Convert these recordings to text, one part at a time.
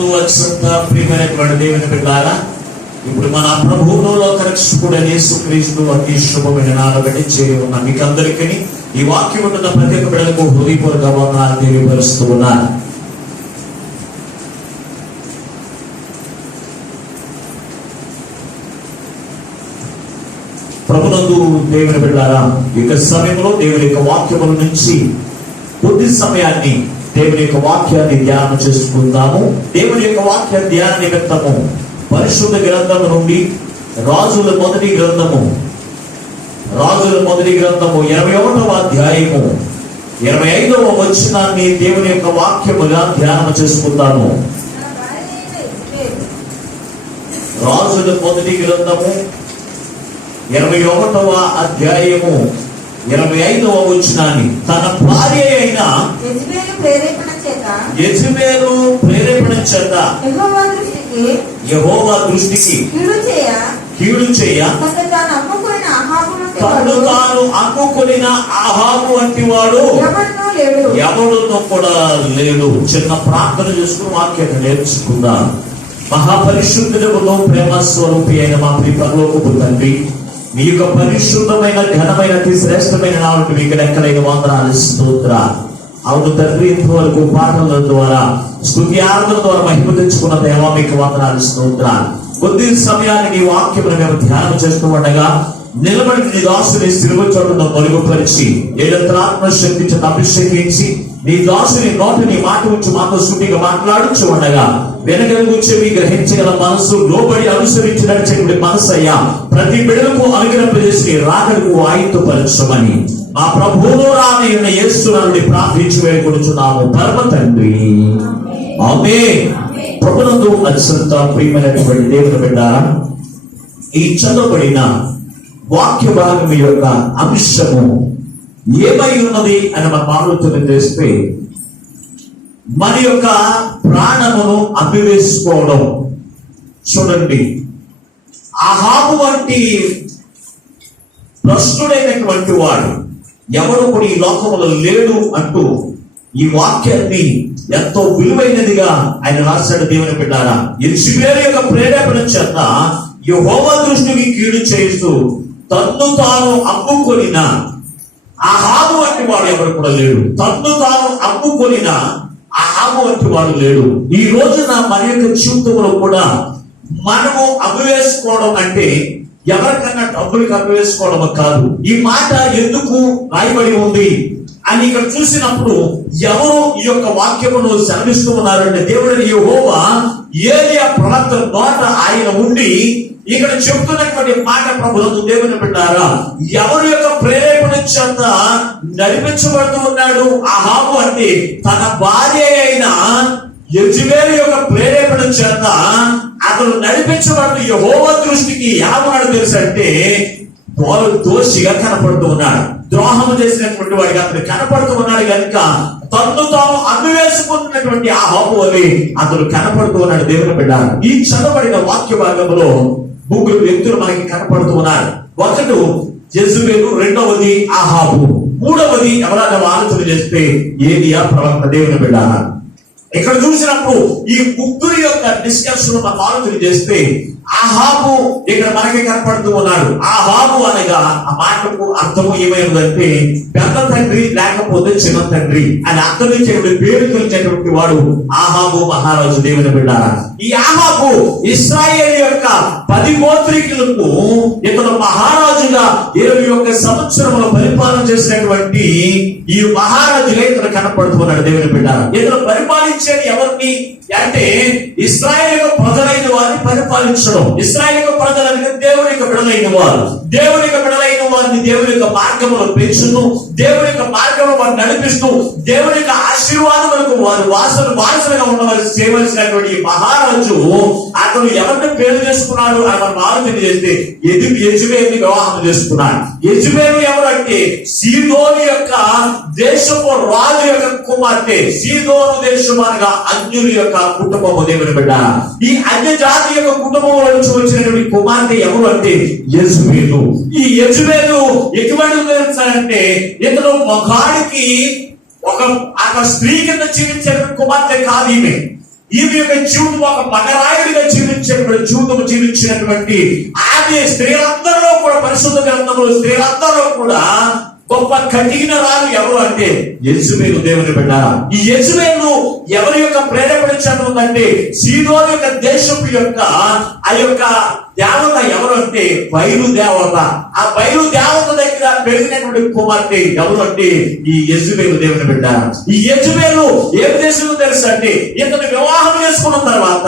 ప్రభునందు అత్యంత ప్రియమైనటువంటి దేవుని బిడ్డలారా, ఇప్పుడు మన ప్రభువును లోకరక్షకుడైన యేసుక్రీస్తు అతి శుభమైన నామమున చేరి ఉన్న మీకు అందరికీ ఈ వాక్యం ఉన్న ప్రతి ఒక్క బిడ్డలకు హృదయపూర్వక వందనాలు తెలియపరుస్తూ ఉన్నాను. ప్రభునందు దేవుని బిడ్డలారా, ఈ సమయంలో దేవుని యొక్క వాక్యముల నుంచి కొద్ది సమయాన్ని దేవుని యొక్క వాక్యాన్ని ధ్యానం చేసుకుందాము. దేవుని యొక్క వాక్య ధ్యాన నిమిత్తము పరిశుద్ధ గ్రంథము నుండి రాజుల మొదటి గ్రంథము 21వ అధ్యాయము 25వ వచనాన్ని దేవుని యొక్క వాక్యముగా ధ్యానం చేసుకుందాము. రాజుల మొదటి గ్రంథము 21వ అధ్యాయము 25వ వచనాన్ని, తన భార్య అయిన యెజబెలు ప్రేరేపణ చేత యెహోవా దృష్టికి కీడు చేయ తను తాను అమ్ముకొనిన అహాబు వంటి వాడు ఎవడుతో కూడా లేడు. చిన్న ప్రార్థన చేసుకుని వాక్యాన్ని నేర్చుకుందాం. మహాపరిశుద్ధుడు ప్రేమ స్వరూపి అయిన మా ప్రియ పరలోకపు తండ్రి, మీ యొక్క పరిశుద్ధమైన ఘనమైన అతి శ్రేష్టమైన నామమునకు మీకు ఎక్కడైన వందనాలు స్తోత్రాలు. అవును తండ్రి, ఇంతవరకు పాటల ద్వారా స్తుతి ఆరాధన ద్వారా మహిమ తెచ్చుకున్న దేవా మీకు వందనాలు స్తోత్రాలు. కొద్ది సమయాన్ని నీ వాక్యమును మేము ధ్యానం చేస్తూ ఉండగా నిలబడి నీ దాసుని సిలువ చోటును మరుగుపరిచి ఏడంతరాత్మ శక్తి చేత అభిషేకించి నీ దాసుని నోటిని మాట వచ్చి మాతో సూటిగా మాట్లాడుచు ఉండగా వెనకలు చెవి గ్రహించగల మనసు, లోబడి అనుసరించి నడిచేటువంటి మనసు అయ్యా ప్రతి బిడ్డలకు అనుగ్రహింపజేసి రాకడకు ఆయుధపరచమని మా ప్రభువును రాని యేసునామమున ప్రార్థించి వేడుకొనుచున్నాము పరమ తండ్రి, ఆమేన్. ప్రభునందు అత్యంత ప్రియమైనటువంటి దేవుని బిడ్డలారా, ఈ చదవబడిన వాక్య భాగం యొక్క అంశము ఏమై ఉన్నది అని మనం ఆలోచన చేస్తే, మన యొక్క ప్రాణమును అమ్మివేసుకోవడం. చూడండి, అహాబు వంటి భ్రష్టుడైనటువంటి వాడు ఎవరు కూడా ఈ లోకంలో లేడు అంటూ ఈ వాక్యాన్ని ఎంతో విలువైనదిగా ఆయన రాశాడు. దేవుని బిడ్డలారా, యెజబెలు యొక్క ప్రేరేపణ చేత యెహోవా దృష్టికి కీడు చేస్తూ తన్ను తాను అమ్ముకొనిన అహాబు వంటి వాడు ఎవరు కూడా లేడు. తన్ను తాను అమ్ముకొనిన అహాబు వంటి వాడు లేడు. ఈ రోజున మన యొక్క జీవితంలో కూడా మనము అమ్మివేసుకోవడం అంటే ఎవరికన్నా డబ్బులకు అమ్మివేసుకోవడం కాదు. ఈ మాట ఎందుకు రాయబడి ఉంది అని ఇక్కడ చూసినప్పుడు ఎవరు ఈ యొక్క వాక్యమును సెలవిస్తూ ఉన్నారంటే, దేవుడైన యెహోవా ఏలియా ప్రవక్త నోట ఆయన ఉండి ఇక్కడ చెప్తున్నటువంటి మాట ప్రభువును దేవుని బిడ్డలారా, ఎవరి యొక్క ప్రేరేపణ చేత నడిపించబడుతూ ఉన్నాడు అహాబు అంటే తన భార్య అయిన యెజబెలు యొక్క ప్రేరేపణ చేత అతను నడిపించబడుతూ యెహోవా దృష్టికి ఎలా ఉన్నాడు తెలుసు అంటే దోషిగా కనపడుతూ ఉన్నాడు. ద్రోహం చేసినటువంటి వాడిగా అతను కనపడుతూ ఉన్నాడు కనుక తన్ను తాను అమ్మివేసుకుంటున్నటువంటి అహాబు అని అతను కనపడుతూ ఉన్నాడు. దేవుని బిడ్డలారా, ఈ చదవబడిన వాక్య భాగంలో ముగ్గురు వ్యక్తులు మనకి కనపడుతూ ఉన్నారు. ఒకటి యెజబెలు, రెండవది అహాబు, మూడవది ఎవరైనా ఆలోచన చేస్తే ఏలియా ప్రవక్త. దేవుని బిడ్డలారా, ఇక్కడ చూసినప్పుడు ఈ ముగ్గురు యొక్క డిస్కషన్ మనం ఆలోచన చేస్తే అహాబు ఇక్కడ మనకి కనపడుతూ ఉన్నాడు. అహాబు అనగా ఆ మాటకు అర్థము ఏమైందంటే పెద్ద తండ్రి లేకపోతే చిన్న తండ్రి అని అర్థం ఇచ్చేటువంటి పేరు తెలిసేటువంటి వాడు అహాబు మహారాజు. దేవుని బిడ్డలారా, ఈ అహాబు ఇశ్రాయేలు యొక్క 10 గోత్రికులకు ఇతను మహారాజుగా 21 సంవత్సరముల పరిపాలన చేసినటువంటి ఈ మహారాజుగా ఇతను కనపడుతున్నాడు. దేవుని బిడ్డలారా, ఇతను పరిపాలించేది ఎవరిని అంటే ఇశ్రాయేలు ప్రజలైన వారిని పరిపాలించడం. ఇశ్రాయేలు ప్రజలైన దేవుని యొక్క బిడ్డలైన వారు, దేవుని యొక్క బిడ్డలైన వారిని దేవుని యొక్క మార్గంలో పెంచుతూ, దేవుని యొక్క మార్గంలో వారిని నడిపిస్తూ, దేవుని యొక్క ఆశీర్వాదములకు వారు వారసులుగా ఉన్నవారు చేయవలసినటువంటి ఈ మహారాజు అతను ఎవరిని పేరు చేసుకున్నాడు అని మనం ఆలోచన చేస్తే యెజబెలుని వివాహం చేసుకున్నాడు. యెజబెలు ఎవరు అంటే సీదోను యొక్క దేశపు రాజు యొక్క కుమార్తె. సీదోను దేశం అనగా అన్యుల యొక్క కుటుంబము. దేవుని బిడ్డ, ఈ అన్య జాతి యొక్క కుటుంబంలో నుంచి వచ్చినటువంటి కుమార్తె ఎవరు అంటే యెజబెలు. ఈ యెజబెలు ఎటువంటి అంటే ఇతను మగాడికి ఒక స్త్రీ కింద జీవించే కుమార్తె కాదు ఈమె. ఈమె యొక్క జీవితం ఒక మగరాయుడిగా జీవించినటువంటి జీవితం జీవించినటువంటి ఆమె స్త్రీలందరిలో కూడా పరిశుద్ధ గ్రంథంలో స్త్రీలందరిలో కూడా గొప్ప కఠినరాలు ఎవరు అంటే యెజబెలు. దేవుని బిడ్డ, ఈ యెజబెలు ఎవరి యొక్క ప్రేరేపణ చెందుతుందంటే సీదోను యొక్క దేశపు యొక్క ఆ యొక్క దేవత ఎవరు అంటే బయలు దేవత. ఆ బయలు దేవత దగ్గర పెరిగినటువంటి కుమార్తె ఎవరు అంటే ఈ యెజబెలు. దేవుని బిడ్డ, ఈ యెజబెలు ఏ దేశంలో తెలుసు అంటే ఇతను వివాహం చేసుకున్న తర్వాత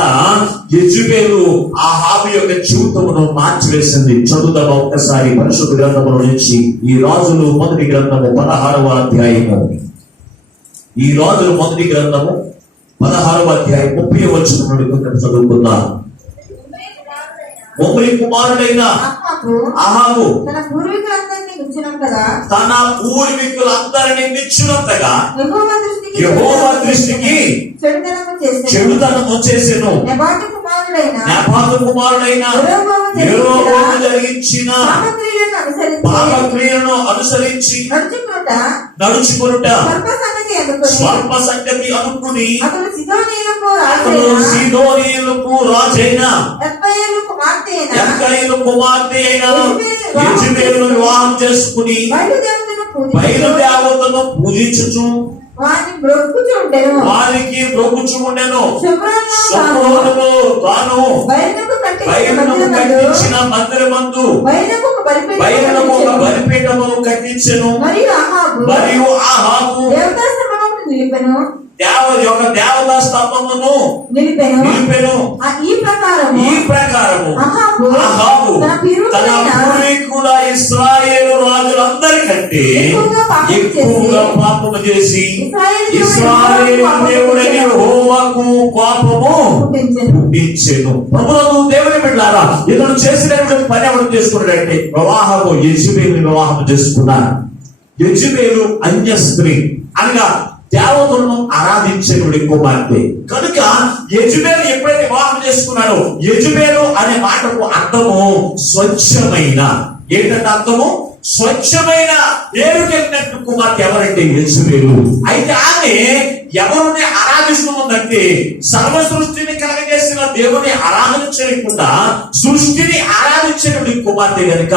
యెజబెలు ఆహాబు యొక్క జీవితమును మార్చివేసింది. చదువుదాం ఒక్కసారి పరిశుద్ధ గ్రంథముల నుంచి ఈ రాజులు మొదటి గ్రంథము 16వ అధ్యాయము. ఈ రాజులు మొదటి గ్రంథము 16వ అధ్యాయం 30వ వచనం నుండి కొంచెం చదువుకుందాం. ఒమ్రీ కుమారుడైన అహాబు తన పూర్వీకులందరినీ నిచ్చినంతగా యెహోవా దృష్టికి చెడుతనము చేసెను. నెబాతు కుమారుడైన యెరోబోము జరిగించిన పాపక్రియలను అనుసరించి నడుచుకొనుట స్వల్ప సంగతి అనుకుని అతడు సీదోనీయులకు రాజైన ఎక్కయ్యలు కుమార్తె అయిన యెజబెలును వివాహం చేసుకుని బయలుదేవతను పూజించుచు వారికి బ్రొక్కుచు ఉండెను. శుక్రవారము తాను బయలుకు కట్టించిన మందిరమందు బయలుకు ఒక బలిపీఠము కట్టించెను. మరియు ఆహాబు దేవతా స్తంభమును నిలిపెను. ఈ ప్రకారము అహాబు తన పూర్వీకుల ఇశ్రాయేలు రాజులందరికంటే ఎక్కువగా పాపము చేసి ఇశ్రాయేలు దేవుడైన యెహోవాకు పాపము పుట్టించెను. ప్రభువును దేవుని బిడ్డలారా, ఇతడు చేసినటువంటి పని ఎవరు చేసుకున్నాడంటే వివాహము యెజబెలుని వివాహం చేసుకున్నారు. యెజబెలు అన్య స్త్రీ అనగా దేవతలను ఆరాధించేటువంటి కుమార్తె కనుక యెజబెలు ఎప్పుడైతే వివాహం చేసుకున్నాడో యెజబెలు అనే మాటకు అర్థము స్వచ్ఛమైన. ఏంటంటే అర్థము స్వచ్ఛమైన పేరుకెళ్ళినట్టు కుమార్తె ఎవరంటే యెజబెలు. అయితే ఆమె ఎవరిని ఆరాధిస్తుందంటే సర్వ సృష్టిని కలగజేసిన దేవుని ఆరాధన చేయకుండా సృష్టిని ఆరాధించేటువంటి కుమార్తె కనుక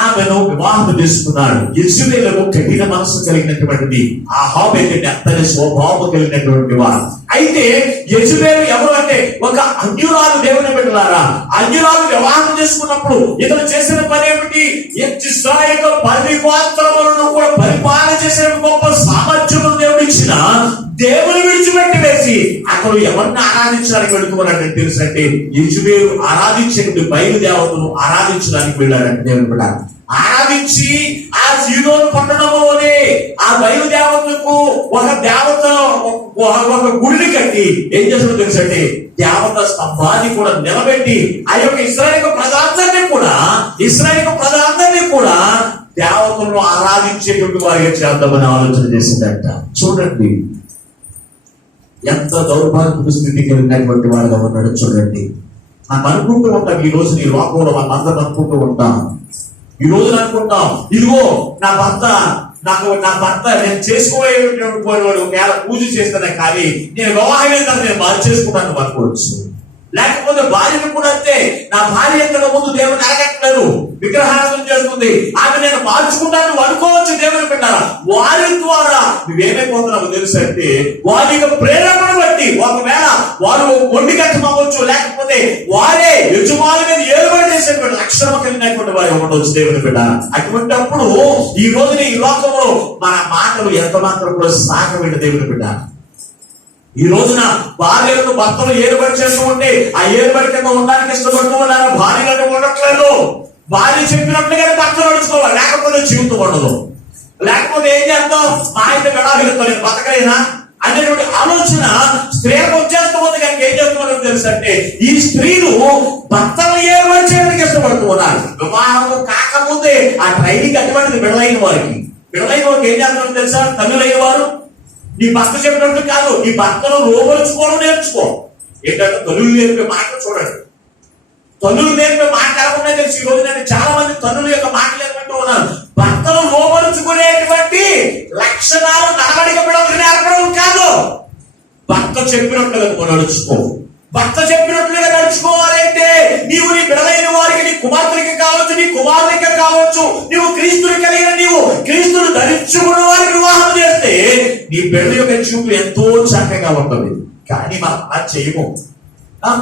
ఆమెను వివాహం చేసుకున్నాడు. యెజబెలు కఠిన మనసు కలిగినటువంటి అహాబు అయితే మెత్తని స్వభావం కలిగినటువంటి వారు. అయితే యెజబెలు ఎవరు అంటే ఒక అన్యురాలు. దేవుని బిడ్డలారా, అన్యురాలు వివాహం చేసుకున్నప్పుడు ఇతను చేసిన పని ఏమిటి? ఇశ్రాయేలు 10 గోత్రములను కూడా పరిపాలన చేసిన గొప్ప సామర్థ్యము దేవుడు ఇచ్చిన దేవుని విడిచిపెట్టి వేసి అతను ఎవరిని ఆరాధించడానికి వెళుతున్నారంటే తెలుసు అంటే యెజబెలు ఆరాధించేటువంటి బయలుదేవతను ఆరాధించడానికి వెళ్ళాడంటే దేవుని బిడ్డ. ఆరాధించి ఆ సీదోను పట్టణంలోనే ఆ బయలుదేవతకు ఒక దేవత ఒక గుడిని కట్టి ఏం చేస్తాడో తెలుసు అంటే దేవత స్తంభాన్ని కూడా నిలబెట్టి ఆ యొక్క ఇశ్రాయేలు ప్రజలందరినీ కూడా దేవతలను ఆరాధించేటువంటి వారిగా చేద్దామని ఆలోచన చేసిందంట. చూడండి ఎంత దౌర్భాగ్య స్థితికి వెళ్ళినటువంటి వాడుగా ఉన్నాడు. చూడండి, మనం అనుకుంటూ ఉంటాం ఈ రోజు నీ లోకంలో మనం అందరం అనుకుంటూ ఉంటాం. ఈ రోజు అనుకుంటాం ఇదిగో నా భర్త నేను చేసుకోలేటువంటి వాడు ఒకవేళ పూజ చేస్తానే కానీ నేను వివాహమే కదా నేను బాధ చేసుకుంటాను అనుకోవచ్చు. లేకపోతే భార్యను కూడా అంతే, నా భార్య ఎక్కడ ముందు దేవుని అడగట్లేదు, విగ్రహారాధన చేస్తుంది, ఆమె నేను మార్చుకుంటాను అనుకోవచ్చు. దేవుని పెట్టారా వారి ద్వారా నువ్వేమైపోతున్నావు తెలుసు అంటే వారి యొక్క ప్రేరణ బట్టి ఒకవేళ వారు ఒండి కట్టం అవ్వచ్చు, లేకపోతే వారే యజమాని మీద ఏలుబడి చేసేటువంటి లక్షణం కలిగినటువంటి వారు ఉండవచ్చు. దేవుని బిడ్డ, అటువంటిప్పుడు ఈ రోజున ఈ లోకంలో మన మాటలు ఎంత మాత్రం కూడా సాగబెట్ట. దేవుని బిడ్డ, ఈ రోజున భార్యలను భర్తలు ఏలుబడి చేస్తూ ఉంటే ఆ ఏలుబడి కింద ఉండడానికి ఇష్టపడుతూ ఉన్నారు. భార్యలను ఉండట్లేదు. భార్య చెప్పినట్టుగానే భర్తలు నడుచుకోవాలి, లేకపోతే జీవితం ఉండదు. లేకపోతే ఏం చేస్తాం, మా అయితే విడాకులతో నేను బతకలేనా అనేటువంటి ఆలోచన స్త్రీలకు వచ్చేస్తూ ఉంది. కనుక ఏం చేస్తున్నారో తెలుసు అంటే ఈ స్త్రీలు భర్తలు ఏలుబడి చేయడానికి ఇష్టపడుతూ ఉన్నారు. వివాహం కాకముందే ఆ ట్రైనింగ్ అటువంటిది బిడలైన వారికి ఏం చేస్తున్నారో తెలుసా? తల్లులైన వారు నీ భర్త చెప్పినట్టు కాదు, నీ భర్తను లోపరుచుకోవడం నేర్చుకో. ఏంటంటే తల్లులు నేర్పే మాటలు చూడండి. తల్లులు నేర్పే మాట కాకుండా తెలిసి ఈ రోజు నేను చాలా మంది తల్లుల యొక్క మాటలు నేర్పంటూ ఉన్నాను. భర్తను లోపరుచుకునేటువంటి లక్షణాలు నడవడిక బిడ్డలకు నేర్పడం కాదు. భర్త చెప్పినట్లుగా నువ్వు నడుచుకో. భర్త చెప్పినట్లుగా నడుచుకోవాలంటే నీవు నీ బిడలైన వారికి, నీ కుమార్తెలకి కావచ్చు, నీ కుమారునికి కావచ్చు, నీవు క్రీస్తుని కలిగిన నీవు క్రీస్తును ధరించుకున్న వారికి వివాహం చేస్తే నీ బిడ్డ యొక్క చూపు ఎంతో చక్కగా ఉంటుంది. కానీ మనం అలా చేయము.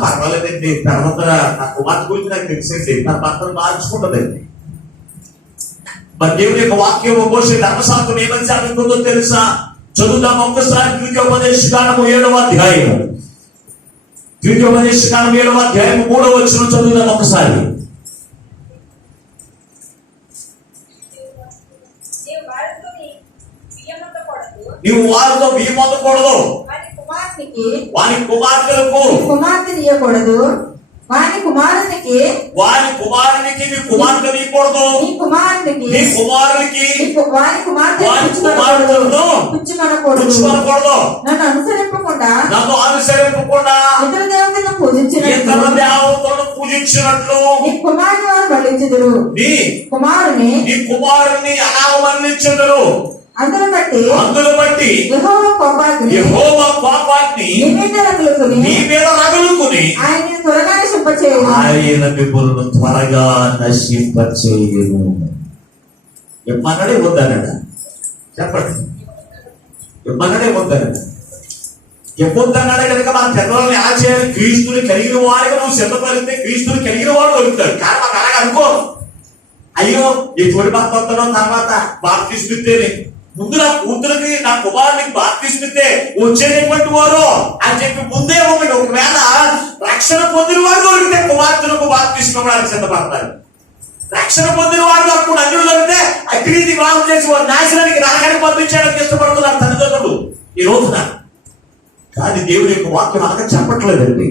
పర్వాలేదండి, తర్వాత నా కుమార్తె గురించి నాకు తెలిసేది, నా భర్తను మార్చుకుంటుందండి. మరి దేవుని యొక్క వాక్యం మోషే ధర్మశాస్త్రం ఏమని చదువుతుందో తెలుసా? చదువుదాం ఒక్కసారి. ద్వితీయోపదేశకాండము 7వ అధ్యాయం, ద్వితీయోపదేశకాండము 7వ అధ్యాయం 3వ వచనం చదువుదాం ఒకసారి. నీవు వారితో బియ్యం పొందకూడదు, వాని కుమార్తెలకు కుమార్తెని ఇవ్వకూడదు, వాని కుమారునికి నీ కుమార్తె ఇవ్వకూడదు, నీ కుమారునికి వాని కుమార్తెలను పుచ్చుకొనకూడదు. నన్ను అనుసరింపకుండా ఇతర దేవతలను పూజించినట్లు నీ కుమారుని వారు మళ్ళించుదురు, నీ కుమారుని అవమానించుదురు. అందును బట్టి యెహోవా కోపాగ్ని నీ మీద రగులుకుని ఆయన త్వరగా నశింపచేయును. ఆయన మిమ్మల్ని త్వరగా నశింపచేయును. ఎమ్మన్నాడే వద్దనట, చెప్పండి. ఎమ్మన్నాడే వద్దనట. ఎప్పొద్దన్నాడే కనుక మన పెద్దవాళ్ళని ఆచార్య క్రీస్తుని కలిగిన వాడిగా నువ్వు సిద్ధపడితే క్రీస్తుని కలిగిన వాడు దొరుకుతాడు. కానీ మాకు అలాగ అనుకో, అయ్యో ఈ తోడి భర్త వద్దడం తర్వాత బాప్తిస్మిస్తేనే, ముందు నా కూతురికి నా కుమారునికి బాప్తిస్మిస్తే వచ్చేటటువంటి వారు అని చెప్పి ముందే ఒకటి, ఒకవేళ రక్షణ పొందిన వారు దొరికితే కుమార్తెలకు బాప్తిస్మడానికి సిద్ధపడతారు. రక్షణ పొందిన వారు అప్పుడు అన్యులు దొరికితే అగ్ని వివాహం చేసి వారు నాశనానికి నరకానికి పంపించడానికి ఇష్టపడుతున్నారు తల్లిదండ్రులు ఈ రోజున. కానీ దేవుడి యొక్క వాక్యం అలాగే చెప్పట్లేదండి.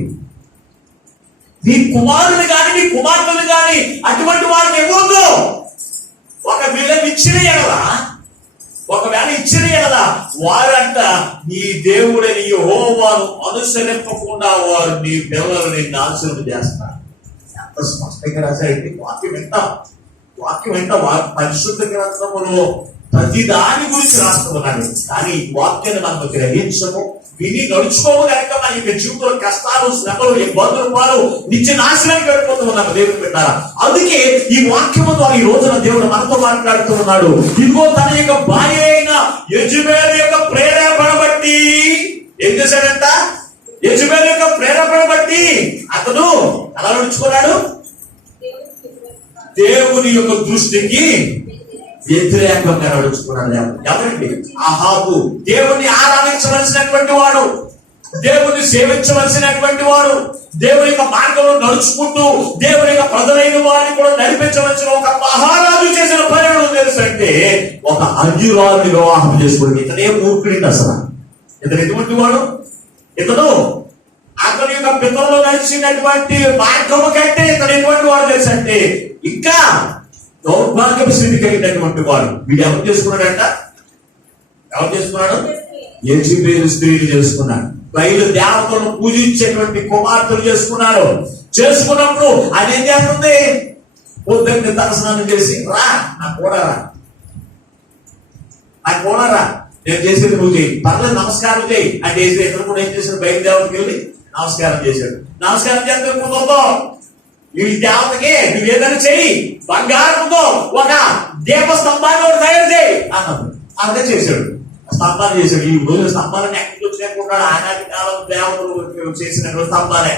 నీ కుమారుని కానీ నీ కుమార్తెలు కానీ అటువంటి వారికి ఇవ్వద్దు. ఒకవేళ ఇచ్చిన వారంట నీ దేవుడని యెహోవాను అనుసరింపకుండా వారు నీ పిల్లలని నాశనం చేస్తారు. ఎంత స్పష్టంగా రాశారండి. వాక్యం ఎంత పరిశుద్ధ గ్రంథములో ప్రతి దాని గురించి రాస్తున్నాడు. కానీ వాక్యాన్ని మనం గ్రహించము, విని నడుచుకోము కనుక మన యొక్క జీవితంలో కష్టాలు, శ్రమలు, ఇబ్బందులు పాలు నిత్య నాశనానికి వెళ్ళిపోతున్నాము దేవుడు పెట్టారా. అందుకే ఈ వాక్యము ద్వారా ఈ రోజున దేవుడు మనతో మాట్లాడుతూ ఉన్నాడు. ఇదిగో తన యొక్క భార్య అయిన యెజబెలు యొక్క ప్రేరేపణ బట్టి ఏం చేశాడంట? యెజబెలు యొక్క ప్రేరేపణ బట్టి అతను ఎలా నడుచుకున్నాడు? దేవుని యొక్క దృష్టికి వ్యతిరేకంగా నడుచుకున్నాడు. ఎవరండి? అహాబు. దేవుని ఆరాధించవలసినటువంటి వాడు, దేవుని సేవించవలసినటువంటి వాడు, దేవుని యొక్క మార్గంలో నడుచుకుంటూ దేవుని యొక్క ప్రజలైన వారిని కూడా నడిపించవలసిన ఒక మహారాజు చేసిన పని తెలుసంటే ఒక అన్యురాలిని వివాహం చేసుకోండి. ఇతనే మూర్ఖుడిని అసలు. ఇతను ఎటువంటి వాడు? ఇతను అతని యొక్క పితరులు నడిచినటువంటి మార్గము కంటే ఇతను ఎటువంటి వాడు తెలుసంటే ఇంకా దౌర్భాగ్యపు స్థితి కలిగినటువంటి వాడు. వీడు ఎవరు చేసుకున్నాడంట? యెజబెలు స్త్రీలు చేసుకున్నాడు. బయలు దేవతలను పూజించేటువంటి కుమార్తెలు చేసుకున్నారు. చేసుకున్నప్పుడు అది ఏం చేస్తుంది? పొద్దున్నే తలస్నానం చేసి రా నా కూడా నేను చేసేది నువ్వు చేయి, పర్లేదు నమస్కారం చేయి అంటే ఇతను కూడా ఏం చేశాడు? బయలు దేవతకి వెళ్ళి నమస్కారం చేశాడు. నమస్కారం చేస్తే కుదరదు, ఈ దేవతకి నువ్వు ఏదైనా చెయ్యి, బంగారంతో ఒక దీపస్తంభాన్ని ఒకటి తయారు చేయి అన్నది. అదే చేశాడు, స్తంభాలు చేశాడు. ఈ రోజు స్తంభాలను ఎక్కడికి వచ్చినట్టున్నాడు? ఆనాటి కాలం దేవతలు చేసినటువంటి స్తంభాలే.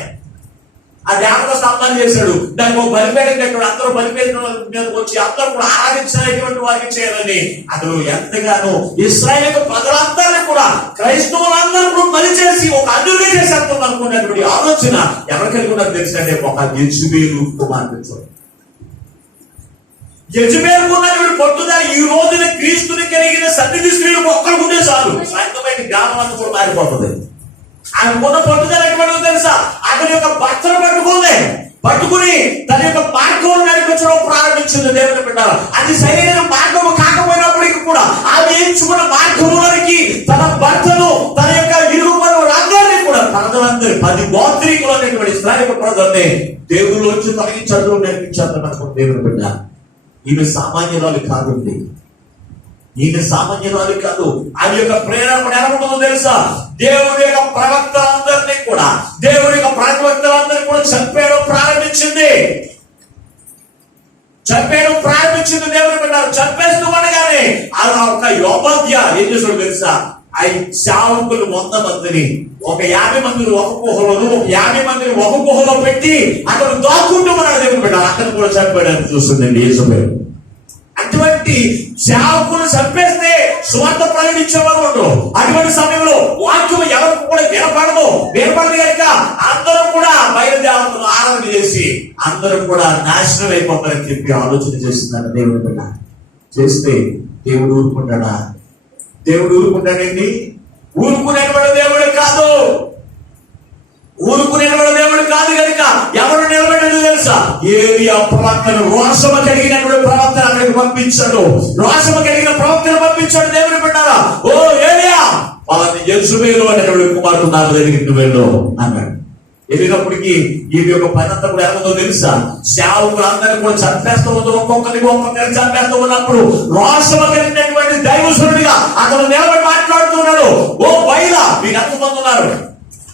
ఆ దేవత స్తంభాన్ని చేశాడు. దానికి ఒక బలిపేట, అందరూ బలిపేట మీద వచ్చి అందరూ కూడా ఆరాధించినటువంటి వారికి చేయాలని అతను ఎంతగానో ఇశ్రాయేలు ప్రజలందరినీ కూడా క్రైస్తవులందరూ కూడా బలి చేసి ఒక అన్యుడిగా చేసేస్తాం అనుకున్నటువంటి ఆలోచన ఎవరు కలిగి ఉన్నది తెలుసంటే ఒక యెజబెలు కుమార్తె. యెజబెలు ఉన్నటువంటి పట్టుదల ఈ రోజున క్రీస్తుని కలిగిన సన్నిధి స్త్రీలు ఒక్కరు ఉంటే చాలు, సాయంత్రమైన గ్రామం అంతా కూడా మారిపోతుంది. ఆయన ఉన్న పట్టుదల ఎటువంటి తెలుసా? అతని యొక్క భర్తను పట్టుకుని తన యొక్క మార్గం నడిపించడం ప్రారంభించింది. దేవుని బిడ్డలారా, అది సరైన మార్గము కాకపోయినప్పటికీ కూడా ఆమె ఎంచుకున్న మార్గంలోనికి తన భర్తను, తన యొక్క ఇరుగు అందరినీ కూడా ప్రజలందరూ 10 గోత్రీకులు అనేటువంటి ఇశ్రాయేలు ప్రజల్ని దేవుళ్ళొచ్చి తనకి చదువు నేర్పించారు. దేవుని బిడ్డ, ఈమె సామాన్యురాలు కాదండి. ఈయన సామాన్యురాలు కాదు. ఆయన యొక్క ప్రేరణ ఎలా ఉంటుందో తెలుసా? దేవుడి యొక్క ప్రవక్తలందరినీ కూడా దేవుడి యొక్క ప్రవక్తలందరినీ కూడా చంపేయడం ప్రారంభించింది. దేవుని పెట్టారు. చంపేస్తూ ఉండగానే అలా ఒక యోబద్య ఏం చేసాడు తెలుసా? ఆ సేవకులు 100 మందిని ఒక 50 మందిని ఒక గుహలోను, ఒక 50 మందిని ఒక గుహలో పెట్టి అక్కడ దాక్కుంటూ ఉన్నాడు. దేవుని పెట్టారు. అక్కడ కూడా చంపేయడానికి చూస్తుందండి యేసుపేరు. అటువంటి సేవకులు చంపేస్తే స్వార్థ ప్రకటించేవారు ఉండరు. అటువంటి సమయంలో వాక్యం ఎవరికి కూడా వినపడదు కనుక అందరూ కూడా బయలుదేవతను ఆరాధన చేసి అందరూ కూడా నాశనం అయిపోతారని చెప్పి ఆలోచన చేసిందన్న దేవుని బిడ్డ. చేస్తే దేవుడు ఊరుకుంటాడా? దేవుడు ఊరుకుంటాడండి? ఊరుకునేవాడు దేవుడు కాదు. కనుక ఎవరు నిలబడ్డాడు తెలుసా? ఏలియా ప్రవక్తను, రోషము కలిగినటువంటి ప్రవక్తను అక్కడికి పంపించాడు. దేవుని పెట్టారా? ఓ ఏలియా, వాళ్ళని యెజబెలు అనేటువంటి కుమారుడు నాకు దగ్గరికి వెళ్ళు అన్నాడు. వెళ్ళినప్పటికీ ఈ యొక్క పని అంతా కూడా ఏమో తెలుసా? సేవకులు అందరినీ కూడా చంపేస్తూ ఉంది. ఒక్కొక్కరిని చంపేస్తూ ఉన్నప్పుడు రోషము కలిగినటువంటి దైవసురుడిగా అతను నిలబడి మాట్లాడుతున్నాడు. ఓ బయలా, మీరు ఎంతమంది ఉన్నారు?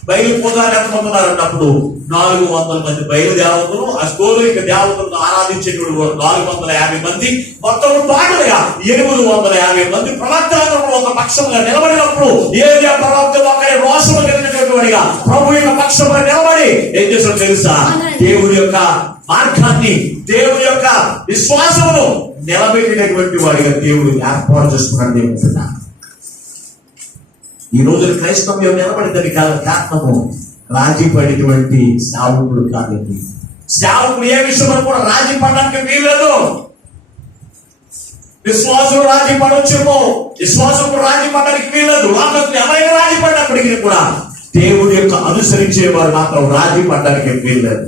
బయలుపోతారు ఎంతమంది ఉన్నారు అన్నప్పుడు 400 మంది బయలు దేవతలు, ఆ స్థోలిక దేవతలను ఆరాధించేటువంటి 450 మంది, మొత్తం పాటలుగా 850 మంది ప్రవక్తలందరూ ఒక పక్షంగా నిలబడినప్పుడు ఏలియా ప్రవక్త ఒక్కడే రోషము కలిగినటువంటి వాడిగా ప్రభు యొక్క పక్షంగా నిలబడి ఏం చేస్తాడో తెలుసా? దేవుడి యొక్క మార్గాన్ని, దేవుడి యొక్క విశ్వాసమును నిలబెట్టినటువంటి వాడిగా దేవుడు ఏర్పాటు చేసుకున్నాడు. దేవుడు ఈ రోజు క్రైస్తవ్యం నిలబడిందని కారణము రాజీ పడినటువంటి సేవకులు కాదండి. సేవకులు ఏ విషయంలో కూడా రాజీ పడడానికి వీల్లేదు. విశ్వాసులు రాజీ పడవచ్చేమో, విశ్వాసులు రాజీ పడడానికి వీల్లేదు. లోకంలో ఎవరైనా రాజీ పడినప్పటికీ కూడా దేవుడి యొక్క అనుసరించే వారు మాత్రం రాజీ పడడానికి వీల్లేదు.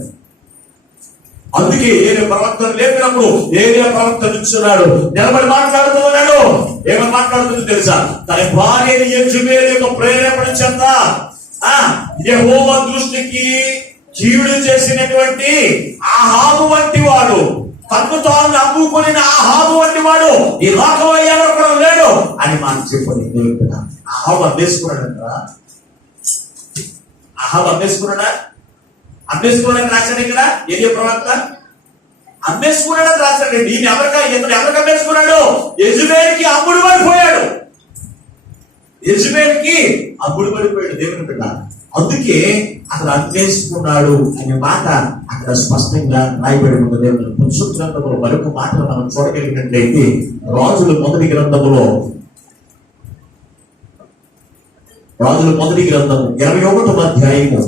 అందుకే ఏలియా ప్రవక్తను లేపినప్పుడు ఏలియా ప్రవక్త నిల్చున్నాడు, నిలబడి మాట్లాడుతూ ఉన్నాడు. ఏమని మాట్లాడుతుందో తెలుసా? తన భార్యని యెజబెలు యొక్క ప్రేరేపణ చేత యెహోవా దృష్టికి కీడు చేసినటువంటి ఆహాబు వంటి వాడు, తన్ను తాను అమ్ముకుని ఆహాబు వంటి వాడు ఈ లోకంలో ఎవరు కూడా లేడు అని మనం చెప్పని. ఆహాబు అమ్మేసుకున్నాడంటారా? అమ్మేసుకున్నాడని రాశాడు ఇక్కడ ఏలియా ప్రవక్త. అమ్మేసుకున్నాడని రాశాడండి. ఈయన ఎవరికి అమ్మేసుకున్నాడు? యెజబెలుకి అమ్ముడు పడిపోయాడు. దేవుని బిడ్డ. అందుకే అతను అమ్మేసుకున్నాడు అనే మాట అక్కడ స్పష్టంగా రాయబడి ఉన్నది. పురుషుల గ్రంథంలో మరొక మాటలు మనం చూడగలిగినట్లయితే రాజుల మొదటి గ్రంథము 21వ అధ్యాయము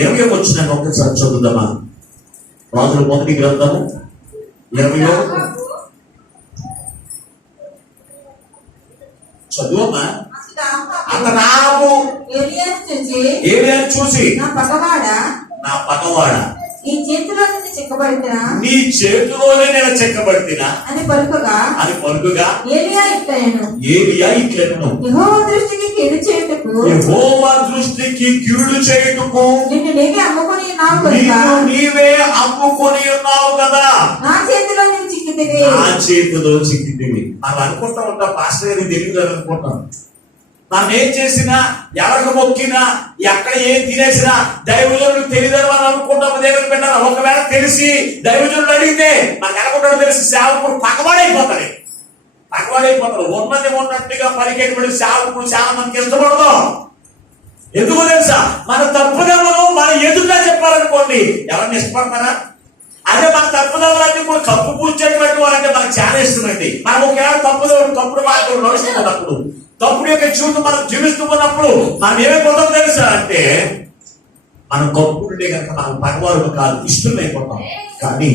20వ వచనాన్ని ఒక్కసారి చదువుదామా? రాజుల మొదటి గ్రంథము 20వ చదువమ్మా. అతను ఏలియాను చూసి నా పగవాడా, నీ చేతిలోనే నేను చెక్కబడినా అని పలుకగా ఏలియా ఇట్లనెను, యెహోవా దృష్టికి కీడు చేయుటకు నిన్ను నీవే అమ్ముకొని ఉన్నావు కదా, నా చేతిలో చిక్కితివి. మనం అనుకుంటా ఉంటాం, పాస్టర్ గారికి తెలియదు అని అనుకుంటాం. మనం ఏం చేసినా, ఎవరికి మొక్కినా, ఎక్కడ ఏం తినేసినా దైవజనులకు తెలియదని మనం అనుకుంటాము. దేవుని పెట్టారు. ఒకవేళ తెలిసి దైవజనులు అడిగితే మనకు అనుకుంటాడు తెలిసి సేవకుడు పగవాడైపోతాడు. ఉన్నది ఉన్నట్టుగా పలికేటువంటి సేవకుడు చాలా మందికి ఇష్టపడదు. ఎందుకు తెలుసా? మన తప్పుదమ్మను మన ఎదురుగా చెప్పాలనుకోండి, ఎవరిని ఇష్టపడతారా? అదే మన తప్పుదమ్మలన్నీ కూడా కప్పు పూడ్చేటువంటి వాళ్ళంటే మనకు చాలా ఇష్టమండి. మనం ఒకవేళ తప్పుడు మాటలు నడుస్తున్నప్పుడు, తప్పుడు యొక్క జీవితం మనం జీవిస్తూ ఉన్నప్పుడు మనం ఏమైపోతాం తెలుసా అంటే, మనం కప్పుంటే కనుక మనం పగవారు కాదు, ఇష్టమైపోతాం. కానీ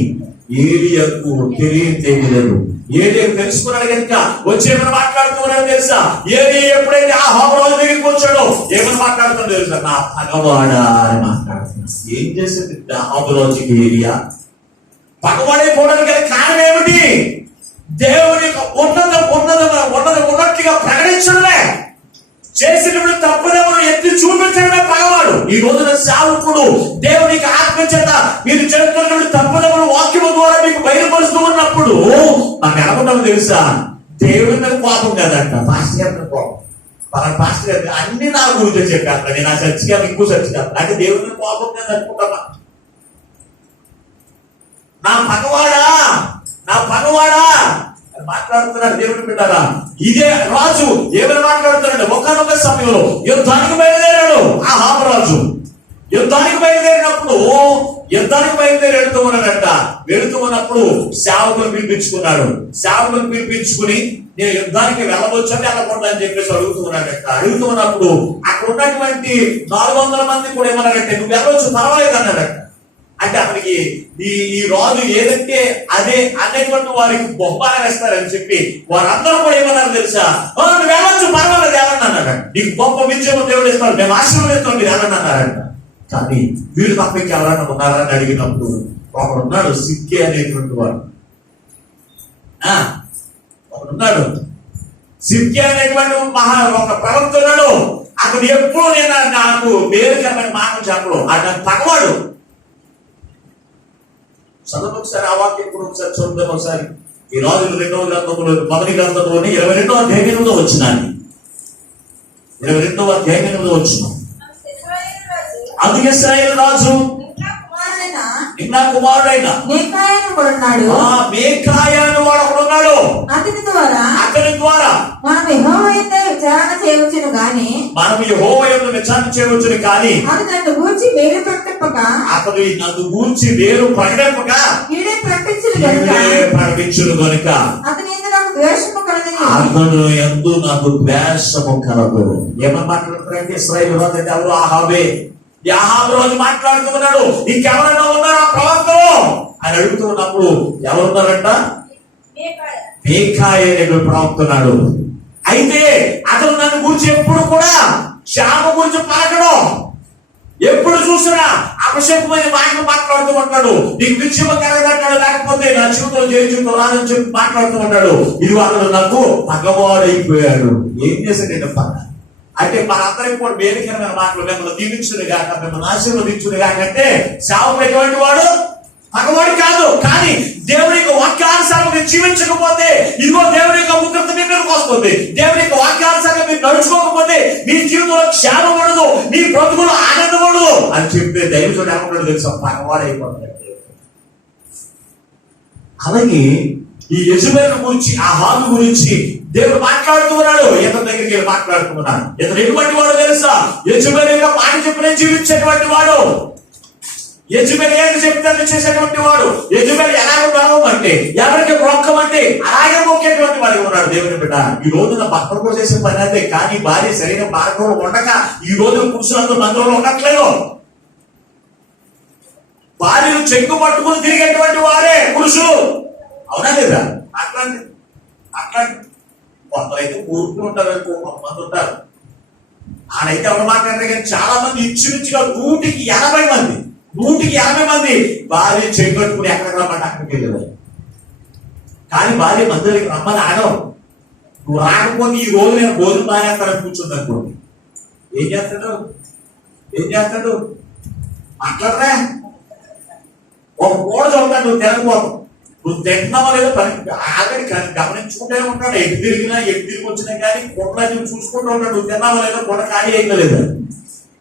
ఏలియాకు తెలియలేదు. ఏలియా తెలుసుకున్నాడు కనుక వచ్చేమని మాట్లాడుతున్నాడు తెలుసా? ఏలియా ఎప్పుడైతే ఆ హోమరాజు దగ్గరికి వచ్చాడో ఏమని మాట్లాడుతున్నాడు తెలుసా? నా పగవాడా అని మాట్లాడుతున్నాడు. ఏం చేసింది హోమరాజుకి ఏలియా? పగవాడైపోవడానికి కారణం ఏమిటి? దేవుని ఉన్నట్టుగా ప్రకటించడమే, చేసినప్పుడు తప్పుదమ్మను ఎత్తి చూపించడమే పగవాడు. ఈ రోజున సేవకుడు దేవునికి ఆత్మ చేత మీరు చేస్తున్నటువంటి తప్పుదమ్మను వాక్యము ద్వారా మీకు బయలుపరుస్తూ ఉన్నప్పుడు మనం అనుకుంటాము తెలుసా? దేవుడి మీద కోపం కదంట, పాస్టర్ గారి మీద కోపం. మన పాస్టర్ గారి అన్ని నా గురించి చెప్పాను, నేను ఆ చర్చి కాదు ఇంకో చర్చి కాదు, అంటే దేవుడి మీద కోపం కదా అనుకుంటామా? నా పగవాడా అని మాట్లాడుతున్నాడు దేవుడు బిడ్డారా. ఇదే రాజు ఏమైనా మాట్లాడుతున్నాడు. ఒకనొక సమయంలో యుద్ధానికి బయలుదేరాడు ఆ రాజు. యుద్ధానికి బయలుదేరినప్పుడు వెళుతూ ఉన్నాడంట. వెళుతూ ఉన్నప్పుడు సేవకులు పిలిపించుకున్నాడు. సేవకులు పిలిపించుకుని నేను యుద్ధానికి వెళ్ళవచ్చు అని వెళ్ళకూడదు అని చెప్పేసి అడుగుతున్నాడంట. అడుగుతూ ఉన్నప్పుడు అక్కడ ఉన్నటువంటి 400 మంది కూడా ఏమన్నారంటే నువ్వు వెళ్ళవచ్చు పర్వాలేదు అన్నాడంట. అంటే అతనికి ఈ రాజు ఏదంటే అదే అనేటువంటి వారికి బొమ్మలు వేస్తారని చెప్పి వారందరూ కూడా ఏమన్నారు తెలుసా, నువ్వు వెళ్ళొచ్చు పర్వాలేదు వెళ్ళండి అన్నాడు. నీకు గొప్ప విజయం దేవుడు ఇస్తాడు, మేము ఆశీర్వదిస్తాం మీరు వెళ్ళండి అన్నారంట. కానీ వీళ్ళు తప్ప ఎవరైనా ఉన్నారని అడిగినప్పుడు ఒకడు ఉన్నాడు, సిక్కే అనేటువంటి వాడు. ఒకడున్నాడు సిక్కే అనేటువంటి ఒక ప్రవక్త ఉన్నాడు. అతను ఎప్పుడు నేను నాకు వేరుకరమైన మాటలు చెప్పడు, అతను తగవాడు. చదువు ఒకసారి ఆ వాక్యం కూడా ఒకసారి చూద్దాం. ఒకసారి ఈ రాజులు 2వ గ్రంథంలో మొదటి గ్రంథంలోని 22వ అధ్యాయంలో వచ్చినాను. 22వ అధ్యాయంలో వచ్చినాం. అది ఇశ్రాయేలు రాజు నిన్న కుమారుడైన మీకాయ అని వాడు ఒకడున్నాడు. అతని ద్వారా మనం యెహోవా యందు విచారణ చేయవచ్చును కానీ అతడు నన్ను గూర్చి వేలు ప్రకటింపక కీడే ప్రకటించును గనుక అతని యందు నాకు ద్వేషము కలదు. అతడు యందు నాకు ద్వేషము కలదు. ఏమని మాట్లాడుతున్నారంటే ఇశ్రాయేలు రాజు అంటే ఎవరు? యాహాబు రోజు మాట్లాడుతున్నాడు. ఇంకెవరైనా ఉన్నారా ప్రవక్తలు అని అడుగుతూ ఉన్నప్పుడు ఎవరున్నారంట? మీకాయ అనేటువంటి ప్రవక్తున్నాడు. అయితే అతను నన్ను గురించి ఎప్పుడు కూడా శ్యామ గురించి పలకడం, ఎప్పుడు చూసినా అభిషేకమైన మాటలు మాట్లాడుతూ ఉంటాడు. నీకు విషయం కలగదంటాడు, లేకపోతే నా జీవితంలో జీవితం రాదని చెప్పి మాట్లాడుతూ ఉంటాడు. ఇది అతను నాకు పగవాడైపోయాడు. ఏం చేశాడు పక్క అంటే మనందరికి కూడా వేదికరమైన మాటలు మిమ్మల్ని దీవించుడు కాక, మిమ్మల్ని ఆశీర్వదించుడు కాకంటే సేవకుడు ఎటువంటి వాడు? పగవాడు కాదు. కానీ దేవుని యొక్క వాక్యానుసారం మీరు జీవించకపోతే ఇదిగో దేవుని యొక్క ఉగ్రత మీ మీదకి వస్తుంది. దేవుని యొక్క వాక్యానుసారంగా మీరు నడుచుకోకపోతే మీ జీవితంలో క్షేమం ఉండదు, మీ బ్రతుకులు ఆనందం ఉండదు అని చెప్తే దైవజనుడు ఏమంటాడు తెలుసా? పగవాడు అయిపోతాడు. అలాగే ఈ యెజబెల్ గురించి, ఆ హాను గురించి దేవుడు మాట్లాడుతూ ఉన్నాడు. ఇతని దగ్గరికి మాట్లాడుతున్నాడు. ఇతను ఎటువంటి వాడు తెలుసా? యెజబెల్ యొక్క మాట చెప్పిన జీవించేటువంటి వాడు. యెజబెల్ ఏది చెప్తే చేసేటువంటి వాడు. యెజబెల్ ఎలాగ భావం అంటే, ఎవరికి మొక్కం అంటే అలాగే మొక్కేటువంటి వాడికి ఉన్నాడు. దేవుని బిడ్డ, ఈ రోజున భక్తులు చేసే పని అదే. కానీ భార్య సరైన మార్గంలో ఉండక ఈ రోజు పురుషులందరూ మందిరంలో ఉండట్లేదు. భార్యను చెక్కు పట్టుకుని తిరిగేటువంటి వారే పురుషులు. అవునా లేదా? అట్లాంటి కొందరైతే ఊరుకుని ఉంటారు, కొంతమంది ఉంటారు. ఆడైతే ఎవరు మాట్లాడారు కానీ చాలా మంది ఇచ్చిగా 180 మంది భార్య చెయ్యట్టుకుని ఎక్కడికి రమ్మంటే అక్కడికి వెళ్ళేవారు. కానీ భార్య మందిరికి రమ్మని ఆడవు. నువ్వు రాకపోతే ఈ రోజు నేను భోజనం మానేస్తానని కూర్చుంది అనుకోండి, ఏం చేస్తాడు? మాట్లాడరా? ఒక కూడ చదువుతాడు, నువ్వు తినకపోతావు. నువ్వు తింటున్నావా లేదా పని ఆల్రెడీ గమనించుకుంటే ఉంటాడు. ఎటు తిరిగి వచ్చినా కానీ కొండ చూసుకుంటూ ఉంటాడు. నువ్వు తిన్నావా లేదా, కొండ ఖాళీ అయిందా లేదా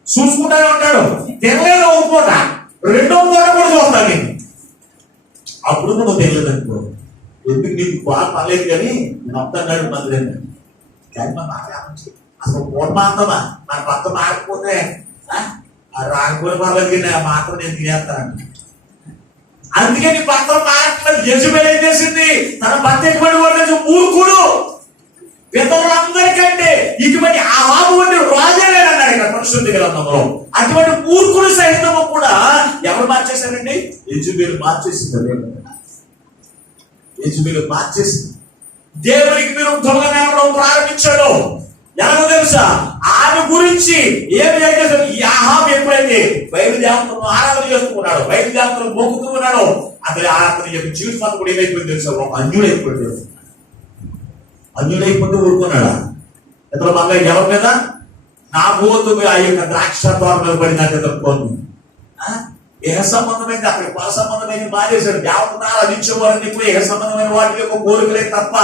చూసుకుంటానే ఉంటాడు. తినలేదు ఒక పూట, 2వ పూట కూడా చూస్తాను నేను. అప్పుడు నువ్వు తెలియదు అనుకో, ఎందుకు నీకు బాగా పర్లేదు కానీ నేను వస్తాడు మంది. కానీ మా అసలు పూట మాత్రమా మన భర్త మారకపోతే రాకపోతే పర్లేదు కానీ మాత్రం నేను తినేస్తాను. అందుకే నీ భర్త మారట్లేదు. యెజబెల్ ఏం చేసింది? తన భర్త ఎటువంటి వాడు? మూర్ఖుడు. పితరులందరికంటే ఇటువంటి అహాబు వంటి రాజే లేదన్నాడు ఇక్కడ పరిశుద్ధ గ్రంథంలో. అటువంటి మూర్ఖుడు సహితము కూడా ఎవరు మార్చేశారండి? యెజబెల్ మార్చేసింది. యెజబెల్ మార్చేసింది. దేవునికి విరుద్ధంగా నడవడం ప్రారంభించాడు. ఎలాగో తెలుసా? ఆమె గురించి ఏమి చేశాడు? అహాబు ఎప్పుడైతే బయలుదేవతను ఆరాధన చేస్తున్నాడు, బయలుదేవతను మొక్కుతూ ఉన్నాడు, అతని యొక్క జీవితం కూడా ఏమైపోయింది తెలుసా? ఒక అన్యుడైపోతూ ఊరుకున్నాడా? ఇతర మళ్ళీ ఎవరి మీద? నా బోతు ఆ యొక్క ద్రాక్ష తోట మీద పడినట్టు ఎదుర్కొని ఇహ సంబంధమైన అక్కడ పర సంబంధమైన మానేశాడు. దేవతను ఆరాధించేవారని ఇప్పుడు ఇహ సంబంధమైన వాటి యొక్క కోరికలే తప్ప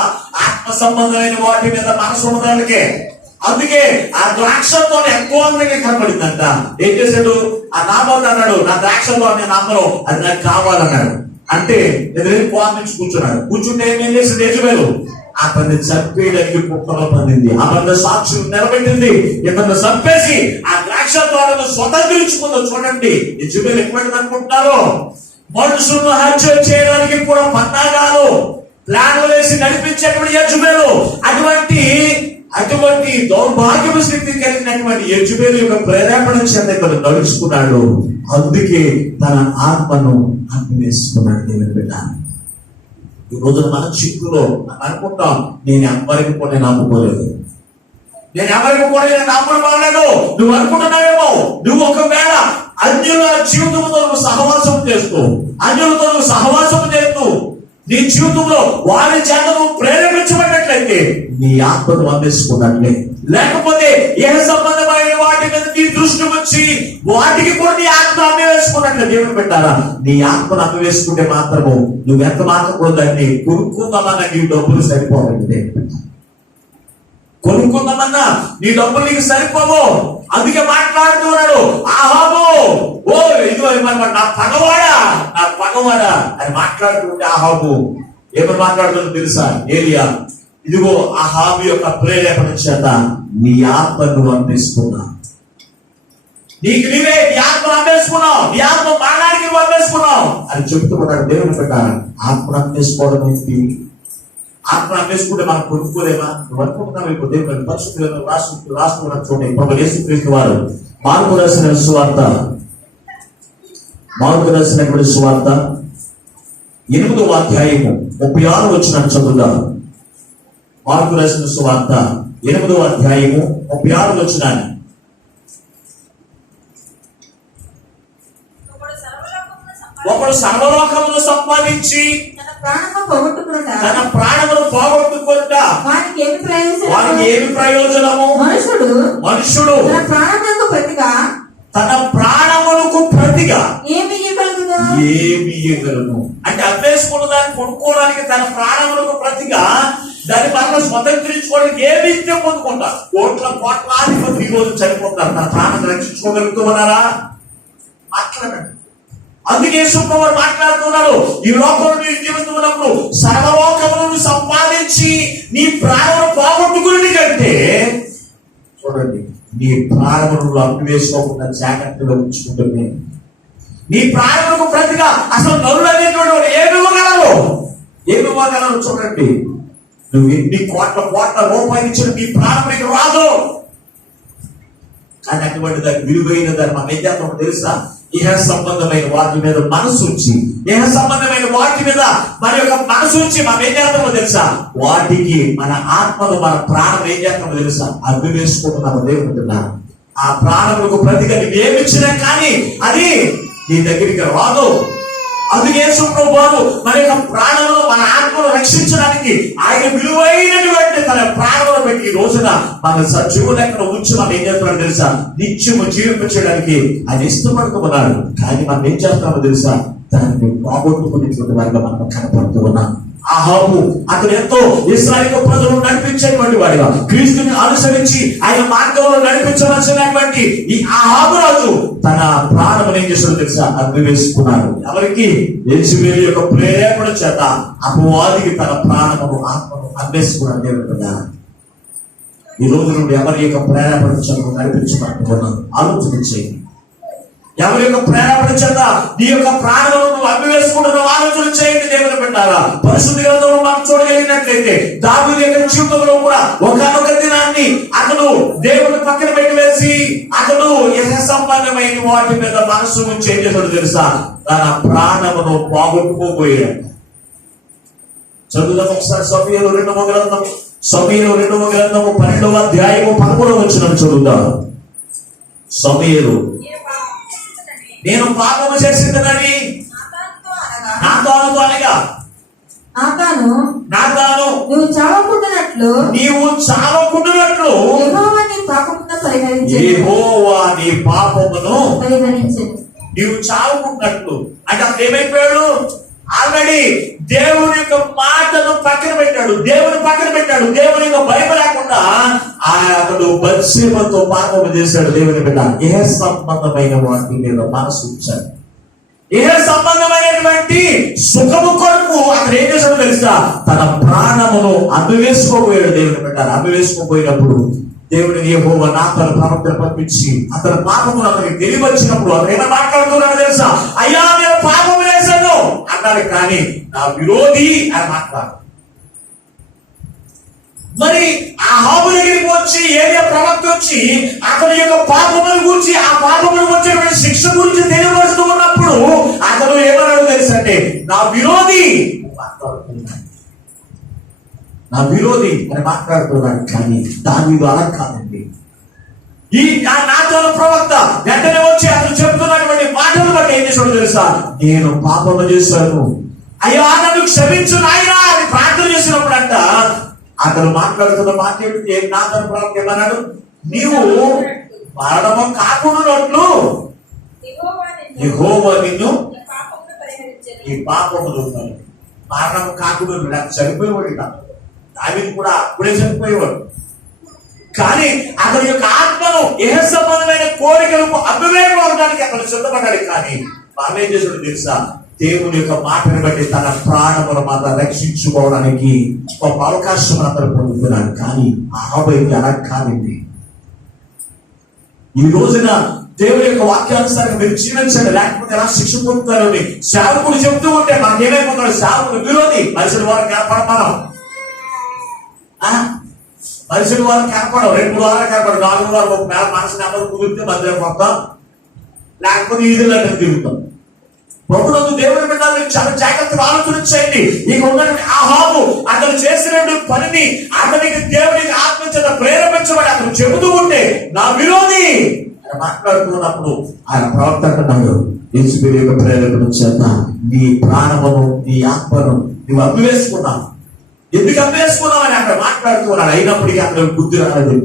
ఆత్మ సంబంధమైన వాటి మీద మనసు ఉన్నదానికే. అందుకే ఆ ద్రాక్షతో ఎక్కువ అందంగా కనబడిందంట. ఏం చేశాడు? ఆ నాబోతు అన్నాడు, నా ద్రాక్షతో నేను అందరూ అది నాకు కావాలన్నాడు. అంటే ఎదురు కోరించి కూర్చున్నాడు. కూర్చుంటే ఏం చేసింది యెజబెలు? అతన్ని చంపేయడానికి కుక్కలో పండింది. అతని సాక్షులు నిలబెట్టింది. ఇతన్ని చంపేసి ఆ ద్రాక్ష తోటను స్వతంత్రించుకుందో. చూడండి, యెజబెలు ఎటువంటి అనుకుంటున్నారు? మనుషులను హత్య చేయడానికి కూడా పన్నాగాలు ప్లాన్లు వేసి నడిపించేటువంటి యెజబెలు. అటువంటి దౌర్భాగ్యపు స్థితి కలిగినటువంటి యెజబెలు యొక్క ప్రేరేపణ చేత ఇతను నడుచుకున్నాడు. అందుకే తన ఆత్మను అన్వేషిస్తున్నాడు. దేవుని బిడ్డ, ఈ రోజున మన చిక్కులో అనుకుంటాం, నేను ఎవరికి కూడా నేను నమ్ముకోలేదు, నేను ఎవరికి కూడా నేను నమ్మడం బాగలేదు. నువ్వు అనుకుంటున్నావేమో, నువ్వు ఒకవేళ అన్యుల జీవితంతో నువ్వు సహవాసం చేస్తూ, అన్యులతో నువ్వు సహవాసం చేస్తూ నీ జీవితంలో వారి చేత నువ్వు ప్రేరేపించబడినట్లయితే నీ ఆత్మను అందించుకున్నట్లే. లేకపోతే ఏ సంబంధమైన వాటి మీద నీ దృష్టి వచ్చి వాటికి కూడా నీ ఆత్మ అన్వేషించుకున్నట్లే. దేవుని పెట్టారా? నీ ఆత్మను అన్వేషించుకుంటే మాత్రము నువ్వు ఎంత మాత్రం కూడా దాన్ని కొనుక్కుందామన్నా నీ డబ్బులు సరిపోవాలి. కొనుక్కుందామన్నా నీ డబ్బులు నీకు సరిపోవు. అందుకే మాట్లాడుతున్నాడు ఆహాబు, ఓ ఇదిగో నా పగవాడా అని మాట్లాడుతుంటే ఆహాబు ఏమని మాట్లాడుతుందో తెలుసా? ఏలియా, ఇదిగో ఆహాబు యొక్క ప్రేరేపణ చేత నీ ఆత్మను అన్వేషిస్తున్నా. నీకు నీవే నీ ఆత్మను అన్వేషిస్తున్నావు, నీ ఆత్మ మానానికి నువ్వు అన్వేషిస్తున్నావు అని చెప్తున్నాడు. దేవుని పెట్టారు. ఆత్మను అన్వేషించుకోవడం ఏంటి? ఆత్మ అన్వేషించుకుంటే మనం కొనుక్కోలేమా? నువ్వు అనుకుంటున్నావు. ఇప్పుడు దేవుని పరిశుద్ధులను రాష్ట్రం చూడండి. ప్రభు యేసుక్రీస్తు వారు మార్కు రాసిన సువార్త 8వ అధ్యాయము 36 వచనం చదువుదాం. మార్కు రాసిన సువార్త 8వ అధ్యాయము 36 వచనాన్ని. ఒకడు సర్వలోకమును సంపాదించి తన ప్రాణమును పోగొట్టుకుంట వానికి ఏమి ప్రయోజనము? మనుషుడు తన ప్రాణములకు ప్రతిగా ఏమి ఇయ్యగలను? అంటే అభ్యసుకున్న దాన్ని కొనుక్కోవడానికి తన ప్రాణములకు ప్రతిగా దాన్ని మనం స్వతంత్రించుకోవడానికి ఏమి ఇస్తే పొందుకుంటారు. కోట్లాధిపతి ఈ రోజు చనిపోతారు. తన ప్రాణం రక్షించుకోగలుగుతున్నారా? మాట్లాడండి. అందుకే సుప్రభు మాట్లాడుతున్నాడు, ఈ లోకంలో నీ జీవితంలో సర్వలోకములను సంపాదించి నీ ప్రాణమును పోగొట్టుకుని కంటే, చూడండి, నీ ప్రాణమును అన్వేషించకుండా జాగ్రత్తగా ఉంచుకుంటుంది. నీ ప్రాణములకు ప్రతిగా అసలు నరులు అనేటువంటి వాడు ఏమి ఇవ్వగలరు? చూడండి, నువ్వు ఎన్ని కోట్ల రూపాయలు ఇచ్చిన నీ ప్రాణం రాదు. కానీ అటువంటి దాని విలువైన దాన్ని మనం ఏం చేస్తామో తెలుసా? ఇహ సంబంధమైన వాటి మీద మనసు ఉంచి, ఇహ సంబంధమైన వాటి మీద మన యొక్క మనసు ఉంచి మనం ఏం చేస్తామో తెలుసా? వాటికి మన ఆత్మను, మన ప్రాణం ఏం చేస్తామో తెలుసా? అర్థం వేసుకుంటున్నాము. దేవుడు ఆ ప్రాణములకు ప్రతిగా నువ్వు ఏమిచ్చినా కానీ అది నీ దగ్గరికి రాదు. అందుకే సుప్రభు మన యొక్క ప్రాణమును, మన ఆత్మను రక్షించడానికి ఆయన విలువైనటువంటి తన ప్రాణములు పెట్టి ఈ రోజున మన సజీవ లెక్కన ఉంచి మనం ఏం చేస్తున్నాడు తెలుసా? నిత్యము జీవింపచేయడానికి ఆయన ఇష్టపడుతున్నాడు. కానీ మనం ఏం చేస్తామో తెలుసా? దాన్ని పోగొట్టుకునేటువంటి వారిగా మనం కనపడుతూ ఉన్నాం. ఆహాబు అతను ఎంతో ఇశ్రాయేలు ప్రజలను నడిపించేటువంటి వాడిగా, క్రీస్తుని అనుసరించి ఆయన మార్గంలో నడిపించవలసినటువంటి ఈ ఆహాబు రాజు తన ప్రాణం ఏం చేస్తాడో తెలుసా? అన్వేషిస్తున్నాడు. ఎవరికి? యెజబెలు యొక్క ప్రేరేపణ చేత అపవాదికి తన ప్రాణమును, ఆత్మను అన్వేషిస్తున్నాడు. దేవుడు ఈ రోజు నుండి ఎవరి యొక్క ప్రేరేపణ చేత నడిపించబడుతున్నాను ఆలోచన చేయండి. ఎవరి యొక్క ప్రేరేపణ చేత నీ యొక్క ప్రాణములను నువ్వు అన్వేషిస్తున్నావు ఆలోచన చేయండి. దేవుని పెట్టారా? పరిశుద్ధ గ్రంథంలో మనం చూడగలిగినట్లయితే దావీదు యొక్క జీవితంలో కూడా ఒకానొక దినాన్ని అతడు దేవుని పక్కన పెట్టి వేసి అతడు ఇహ సంబంధమైన వాటి మీద మనసు ఉంచి ఏం చేశాడు తెలుసా? తన ప్రాణమును పోగొట్టుకోబోయాడు. చదువుదాం ఒకసారి. సమూయేలు 2వ గ్రంథము 12వ అధ్యాయము 11వ వచనం చదువుదాం. సమూయేలు, నేను పాపము చేసిందని నాతాను అనగా, నాతాను నీవు చావకుండానట్లు యెహోవా నీ పాపమును నీవు చావుకున్నట్లు. అంటే అప్పుడు ఏమైపోయాడు? ఆల్రెడీ దేవుని యొక్క మాటను పక్కన పెట్టాడు, దేవుని పక్కన పెట్టాడు, దేవుని యొక్క భయం లేకుండా అతడు బత్షెబతో పాపము చేశాడు. దేవుని బిడ్డ ఏ సంబంధమైన వాటి మీద మనసు ఉంచాడు, ఏ సంబంధమైనటువంటి సుఖము కొరకు అతను ఏం చేశాడో తెలుసా? తన ప్రాణమును అమ్మివేసుకోబోయాడు. దేవుని బిడ్డ అమ్మివేసుకోబోయినప్పుడు దేవుడిని యెహోవా నాతను ప్రవక్తను పంపించి అతని పాపమును అతనికి తెలియవచ్చినప్పుడు అతను ఏమైనా మాట్లాడుతున్నాడు తెలుసా? అయ్యా నేను పాపం చేశాను అన్నాడు, కానీ నా విరోధి అని మాట్లాడు. మరి ఆ హాబు దగ్గరికి వచ్చి ఏరియా ప్రవక్త వచ్చి అతని యొక్క పాపముల గురించి, ఆ పాపముల వచ్చినటువంటి శిక్ష గురించి తెలియవలసి ఉన్నప్పుడు అతను ఏమన్నాడు తెలుసంటే నా విరోధి మాట్లాడుతున్నాడు, నా విరోధి అని మాట్లాడుతున్నాడు. కానీ దావీదు అలా కాదండి. ఈ నాతోను ప్రవక్త వెంటనే వచ్చి అతను చెప్తున్నటువంటి మాటలు బట్టి ఏం చేశాడు తెలుసా? నేను పాపము చేశాను, అయ్యా నన్ను క్షమించు నాయనా అని ప్రార్థన చేసినప్పుడు అంట అతను మాట్లాడుతున్న మాట ఏమిటి? నాతోను ప్రవక్త ఏమన్నాడు? నీవు మరణము కాకుండానట్లు యెహోవా నిన్ను ఈ పాపములు మరణం కాకుండా చనిపోయేవాడు కాదు. దావీదు కూడా అప్పుడే చనిపోయేవాడు. కానీ అతని యొక్క ఆత్మను ఏ సంబంధమైన కోరికలకు అభివేకడానికి అతను సిద్ధపడ్డాడు. కానీ ఆమె ఏం చేసాడు తెలుసా? దేవుని యొక్క మాటను బట్టి తన ప్రాణమును మాత్రం రక్షించుకోవడానికి ఒక అవకాశం అతను పొందుతున్నాడు. కానీ అహాబైకి అలా కాదండి. ఈ రోజున దేవుని యొక్క వాక్యానుసారంగా మీరు జీవించండి, లేకపోతే ఎలా శిక్ష పొందుతారని సేవకుడు చెప్తూ ఉంటే మనకేమైపోతాడు? సేవకుడు విరోధి. మనుషుల వారు కనపడతాం, మనుషుల వారు కనపడవు. 2-3 వారాలు కనపడవు, 4 వారు ఒక మేళ మనసు నెమ్మది కుదిరితే మధ్య పోతాం, లేకపోతే ఈదులు అంటే తిరుగుతాం. ప్రభుత్వం దేవుని బిడ్డలు చాలా జాగ్రత్తగా ఆలోచించండి. ఇక ఉన్నటువంటి అహాబు అతను చేసినటువంటి పనిని అతనికి దేవునికి ఆత్మ చేత ప్రేరేపించబడి అతను చెబుతూ ఉంటే నా విరోధి అని మాట్లాడుతున్నప్పుడు ఆయన ప్రవక్త అంటున్నాడు, యేసుక్రీస్తు యొక్క ప్రేరేపణ చేత నీ ప్రాణమును నీ ఆత్మను నువ్వు అమ్మివేసుకున్నావు. ఎందుకు అమ్మేసుకున్నావు అని అక్కడ మాట్లాడుతున్నాడు. అయినప్పటికీ అతను బుద్ధి రాలేదు.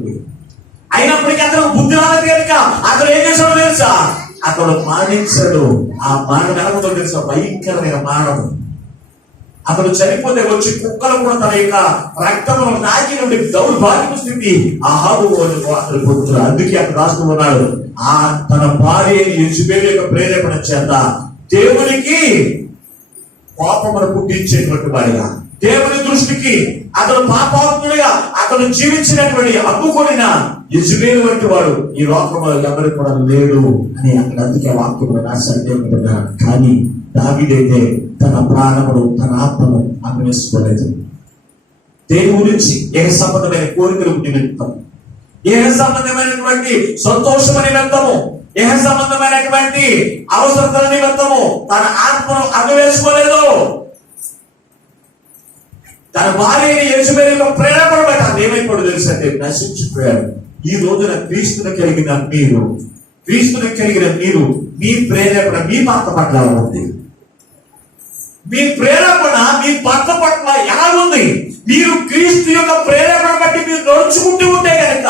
అయినప్పటికీ అతను బుద్ధి రాలేదు కనుక అతను ఏం చేశాడో తెలుసా? అతడు మానించాడు. ఆ మానవ ఎలాగో తెలుసా? భయంకరమైన మానవు. అతడు చనిపోతే వచ్చి కుక్కలు కూడా తన యొక్క రక్తమును నాకి నుండి దౌర్భాగ్య స్థితి అహాబు అతడు పొందుతున్నాడు. అందుకే అతను రాస్తూ ఉన్నాడు, ఆ తన భార్య యెజబెలు యొక్క ప్రేరేపణ చేత దేవునికి కోపమును పుట్టించేటువంటి వాడిగా, దేవుని దృష్టికి అతను పాపాత్ముడిగా అతను జీవించినటువంటి అమ్ముకొనిన యెజబెలు వంటి వాడు ఈ లోకంలో ఎవరికి కూడా లేడు అని అక్కడ అందుకే వాక్యములు రాశారు దేవుని బిడ్డ. కానీ దావీదైతే తన ప్రాణమును తన ఆత్మను అమ్మివేసుకోలేదు. దేవుని గురించి ఏ సంబంధమైన కోరికలు నిమిత్తం, ఏ సంబంధమైనటువంటి సంతోషం నిమిత్తము, ఏ సంబంధమైనటువంటి అవసరతల నిమిత్తము తన ఆత్మను అమ్మివేసుకోలేదు. తన భార్యని యెజబెలు ప్రేరేపణ బట్టి అది ఏమైపోయాడు తెలుసంటే నశించిపోయాడు. ఈ రోజున క్రీస్తుని కలిగిన మీరు మీ ప్రేరేపణ మీ భర్త పట్ల ఉంది. మీ ప్రేరేపణ మీ భర్త పట్ల ఎలా ఉంది? మీరు క్రీస్తు యొక్క ప్రేరేపణ బట్టి మీరు నడుచుకుంటూ ఉంటే కనుక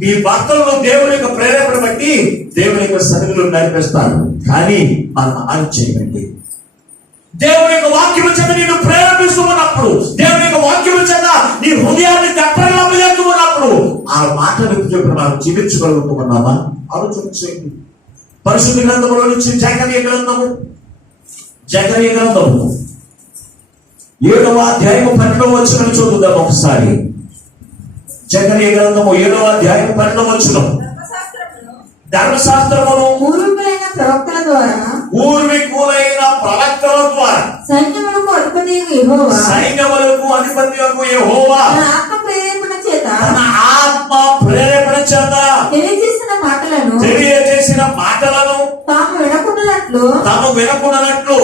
మీ భర్తలను దేవుని యొక్క ప్రేరేపణ బట్టి దేవుని యొక్క సన్నిధిలో నడిపిస్తారు. కానీ మనం ఆలోచన చేయండి, దేవుని యొక్క వాక్యము చేత నేను ప్రేరేపిస్తూ ఉన్నప్పుడు, దేవుని యొక్క వాక్యము చేత నీ హృదయాన్ని దప్పరిల్లింపజేస్తూ ఉన్నప్పుడు ఆ మాటలు చెప్పి మనం జీవించగలుగుతున్నామా? ఆలోచన చేయండి. పరిశుద్ధ గ్రంథములో నుంచి జకర్యా గ్రంథము 7వ అధ్యాయము 12వ వచనం చూద్దాం ఒకసారి. జకర్యా గ్రంథము 7వ అధ్యాయము 12వ వచనం. ధర్మశాస్త్రమును పూర్వీకులైన ప్రవక్తల ద్వారా సైన్యములకు అధిపతి యెహోవా తన ఆత్మ ప్రేరేపణ చేత తెలియజేసిన మాటలను తాము వినకుండానట్లు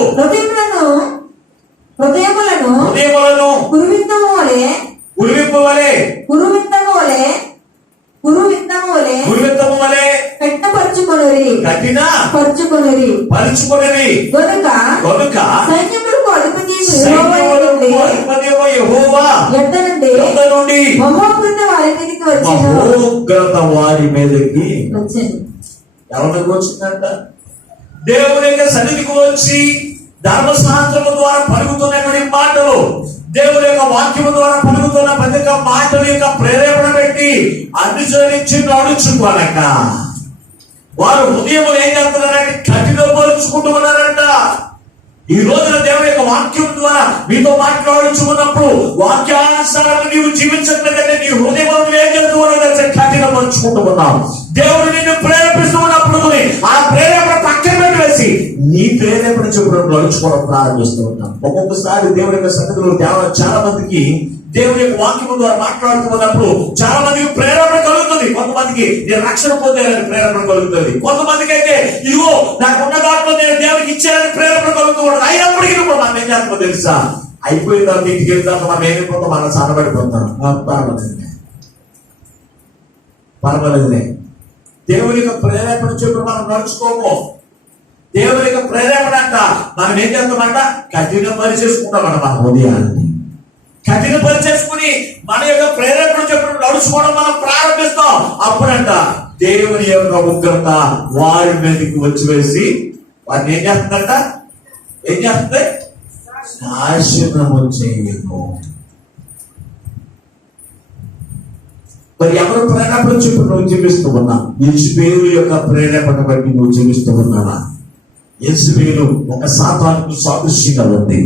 హృదయములను కురువిత్తము వలె పరుచుకొనిరి గనుక సైన్యములకు అధిపతి యెహోవా యొద్ద నుండి మహోగ్రత వారి మీదకి వచ్చెను. ఎవరికి వచ్చిందంట? దేవుని యొక్క సన్నిధికి వచ్చి ధర్మశాస్త్రము ద్వారా పలుకుతున్నటువంటి మాటలు, దేవుని యొక్క వాక్యము ద్వారా పలుకుతున్న ప్రతి ఒక్క మాటల యొక్క ప్రేరేపణ పెట్టి అనుసరించి నడుచుకోనక వారు ఉదయం ఏం చేస్తున్నారంటే కఠినపరుచుకుంటూ ఉన్నారంట. ఈ రోజున దేవుని యొక్క వాక్యం ద్వారా మీతో మాట్లాడుచుకున్నప్పుడు వాక్యానుసారంగా నీవు జీవించట్లేదంటే నీ హృదయం ఏం చేస్తూ ఉన్నదంటే కఠినపరుచుకుంటూ ఉన్నావు. దేవుడు నిన్ను ప్రేరేపిస్తూ ఉన్నప్పుడు ఆ ప్రేరేపణ పక్కన పెట్టి వేసి నీ ప్రేరేపణ చెప్పుడు నడుచుకోవడం ప్రారంభిస్తూ ఉంటాం. ఒక్కొక్కసారి దేవుని యొక్క సన్నిధిలో చాలా మందికి దేవుని యొక్క వాక్యం ద్వారా మాట్లాడుతున్నప్పుడు చాలా మందికి ప్రేరణ కలుగుతుంది. కొంతమందికి నేను రక్షణ పొందాలని ప్రేరణ కలుగుతుంది. కొంతమందికి అయితే ఇదిగో నాకు ఉన్న దాంట్లో నేను దేవునికి ఇచ్చానని ప్రేరణ కలుగుతున్నాడు. అయినప్పటికీ కూడా మనం ఏం చేస్తామో తెలుసా, అయిపోయిన తర్వాత ఇంటికి వెళ్తాక మనం ఏమైపోతాం, మనం సానబడిపోతాం. పర్వాలేదులే. దేవుని యొక్క ప్రేరేపణ చెప్పి మనం నడుచుకోము. దేవుని యొక్క ప్రేరేపణ అంట మనం ఏం చేస్తామంట, కఠిన పని చేసుకుంటామంట. మన ఉదయాన్ని కఠిన పని చేసుకుని మన యొక్క ప్రేరేపణ చెప్పి నడుచుకోవడం మనం ప్రారంభిస్తాం. అప్పుడంట దేవుని యొక్క ఉగ్రత వారి మీదకి వచ్చి వేసి వారిని ఏం చేస్తుందంట, ఏం చేస్తుంది, నాశనము చేయము. మరి ఎవరు ప్రేరేపణ చెప్పి నువ్వు జీవిస్తూ ఉన్నావు? యెజబెలు యొక్క ప్రేరేపణ బట్టి నువ్వు జీవిస్తూ ఉన్నావా? యెజబెలు ఒక సాతానుకు సాదృశ్యంగా ఉంది.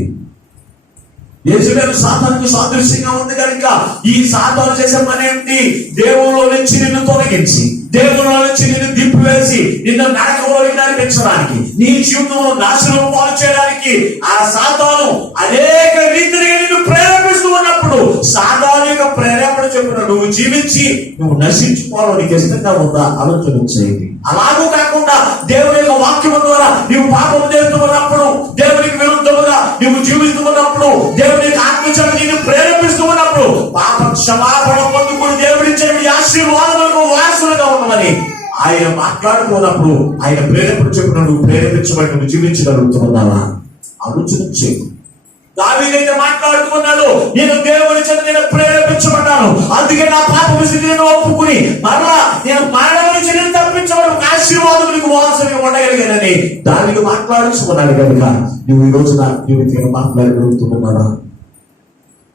యెజబెలు సాతానుకు సాదృశ్యంగా ఉంది కనుక ఈ సాతాను చేసే పని ఏంటి, దేవుళ్ళలో నుంచి నిన్ను తొలగించి, దేవుళ్ళలో నుంచి నిన్ను దింపివేసి నిన్ను నరకలోకి నడిపించడానికి, నీ జీవితంలో నాశనం పాలు చేయడానికి ఆ సాతాను అనేక రీతిగా నిన్ను ప్రేరేపిస్తూ ఉన్నప్పుడు సాతాను యొక్క ప్రేరేపణ చెప్పిన నువ్వు జీవించి నువ్వు నశించుకోవడం నీకు ఇష్టంగా ఉందా? ఆలోచన చేయండి. అలాగూ కాకుండా దేవుని యొక్క వాక్యం ద్వారా నువ్వు పాపం చేస్తున్నప్పుడు, దేవునికి విరుద్ధముగా నువ్వు జీవిస్తూ ఉన్నప్పుడు, దేవుని యొక్క ఆత్మచేత నిన్ను ప్రేరేపిస్తూ ఉన్నప్పుడు పాప క్షమాపణ పొందుకుని దేవుడిచ్చే ఆశీర్వాదాలకు వారసులుగా ఉన్నామని ఆయన మాట్లాడుతున్నప్పుడు ఆయన ప్రేరేపణ చెప్పిన నువ్వు ప్రేరేపించబడి నువ్వు జీవించగలుగుతున్నావా? ఆలోచన చేయి. దావీదైతే మాట్లాడుతున్నాడు, నేను దేవుని చేత నేను ప్రేరేపించబడ్డాను, అందుకే నా పాప స్థితిని ఒప్పుకుని మరలా నేను మరణం నుంచి నేను తప్పించబడు ఆశీర్వాదములకు వారసులుగా ఉండగలిగానని దానికి మాట్లాడుచుకున్నాడు. కనుక నువ్వు ఈ రోజు నా జీవితంలో మాట్లాడగలుగుతున్నావా?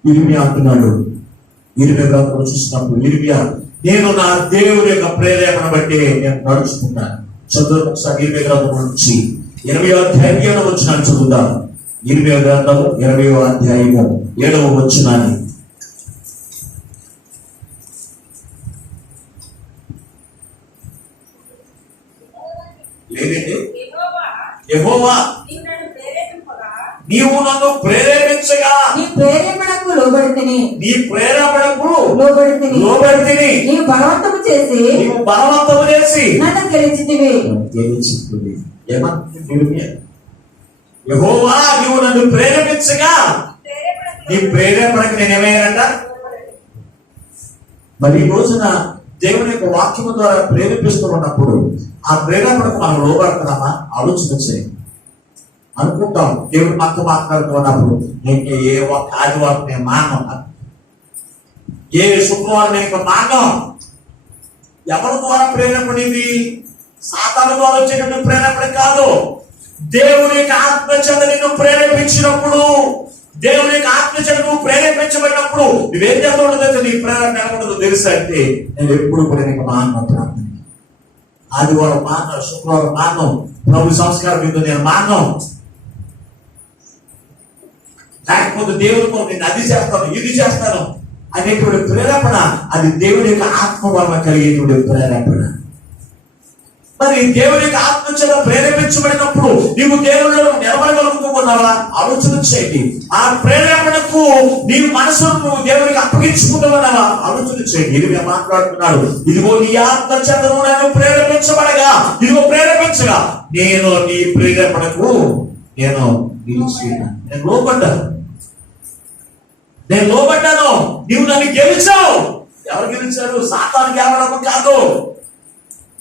ఇర్మియా అంటున్నాడు, ఇర్మియా గ్రంథంలో చూసినప్పుడు ఇర్మియా నేను నా దేవుని యొక్క ప్రేరేపణ బట్టి నేను నడుచుకుంటాను. చదువు ఒకసారి ఇర్మియా గ్రంథం నుంచి 20వ అధ్యాయం వచ్చినాను చదువుతాను. ఇర్మియా గ్రంథము 20వ అధ్యాయము 7వ వచనాన్ని. లేదండి, యెహోవా నీవు నన్ను ప్రేరేపించగా నీ ప్రేరేపణకు లోబడితిని, నీ ప్రేరేపణకు లోబడితిని, లోబడితిని, నీవు బలవంతము చేసి నీవు బలవంతము చేసి నన్ను గెలిచితివి. ఏమంటుంది ఇర్మియా? యెహోవా నీవు నన్ను ప్రేరేపించగా నీ ప్రేరేపణకు నేనేమయ్యానంట. మరి ఈ రోజున దేవుని యొక్క వాక్యము ద్వారా ప్రేరేపిస్తూ ఉన్నప్పుడు ఆ ప్రేరేపణకు మనం లోబడుతున్నామా? ఆలోచన చేయండి. అనుకుంటాం దేవుడు మాతో మాట్లాడుతున్నప్పుడు నేను ఏ ఒక్క ఆదివారం నేను మానం, ఏ శుక్రవారం నేను మానం. ఎవరి ద్వారా ప్రేరేపడింది? సాతాను ద్వారా వచ్చేటువంటి ప్రేరేపణ కాదు. దేవుని యొక్క ఆత్మచేత నిన్ను ప్రేరేపించినప్పుడు, దేవుని యొక్క ఆత్మచేత నువ్వు ప్రేరేపించబడినప్పుడు నువ్వేం చేస్తుండదు, నీ ప్రేరణ నెలకొండదు తెలుసా అంటే నేను ఎప్పుడు కూడా నీకు మానం ప్రార్థన, ఆదివారం మానం, శుక్రవారం మానం, ప్రభు సంస్కారం మీద నేను మానం, లేకపోతే దేవుడితో నేను అది చేస్తాను ఇది చేస్తాను అనేటువంటి ప్రేరేపణ అది దేవుడి యొక్క ఆత్మ వలన కలిగేటువంటి ప్రేరేపణ. మరి దేవుని యొక్క ఆత్మ చేత ప్రేరేపించబడినప్పుడు నీవు దేవుడిలో నిలబడగలుగుతున్నావా? ఆలోచన చేయండి. ఆ ప్రేరేపణకు నీ మనసును నువ్వు దేవునికి అప్పగించుకుంటున్నావా? ఆలోచన చేయండి. ఇదిగో మాట్లాడుతున్నాడు, ఇదిగో నీ ఆత్మ చేత నేను ప్రేరేపించబడగా, ఇదిగో ప్రేరేపించగా నేను నీ ప్రేరేపణకు నేను లోబడ్డాను, నేను లోబడ్డాను. నీవు నన్ను గెలిచావు. ఎవరు గెలిచారు? సాతాను గెలవడం కాదు.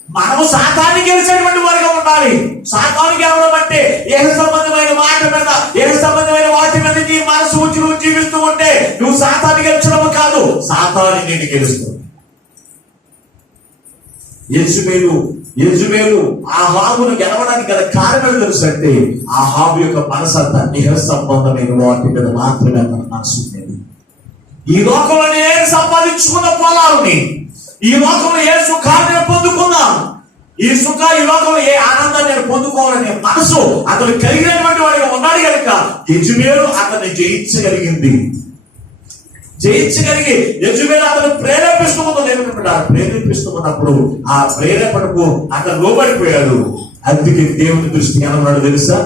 మనము సాతాన్ని గెలిచేటువంటి వారిగా ఉండాలి. సాతాను గెలవడం అంటే ఏ సంబంధమైన మాట మీద, ఏ సంబంధమైన వాటి మీద నీ మనసు ఉంచి నువ్వు జీవిస్తూ ఉంటే నువ్వు సాతాన్ని గెలిచడం కాదు, సాతాన్ని నేను గెలుస్తావు. యెజబెలు యెజబెలు ఆహాబును గెలవడానికి గల కారణం తెలుసు అంటే ఆహాబు యొక్క మనసంతా నిహ సంబంధమైన వాటి మీద మాత్రమే తన మనసు ఉండేది. ఈ లోకంలో నేను సంపాదించుకున్న పొలాలని, ఈ లోకంలో ఏ సుఖాన్ని నేను పొందుకున్నాను, ఈ లోకంలో ఏ ఆనందాన్ని నేను పొందుకోవాలనే మనసు అతను కలిగినటువంటి వాడిగా ఉన్నాడు కనుక యెజబెలు అతన్ని జయించగలిగింది. యెజబెలు అతను ప్రేరేపిస్తున్నప్పుడు ఆ ప్రేరేపణకు అతను లోబడిపోయాడు. అందుకే దేవుని దృష్టికి ఏమన్నాడు తెలుసా?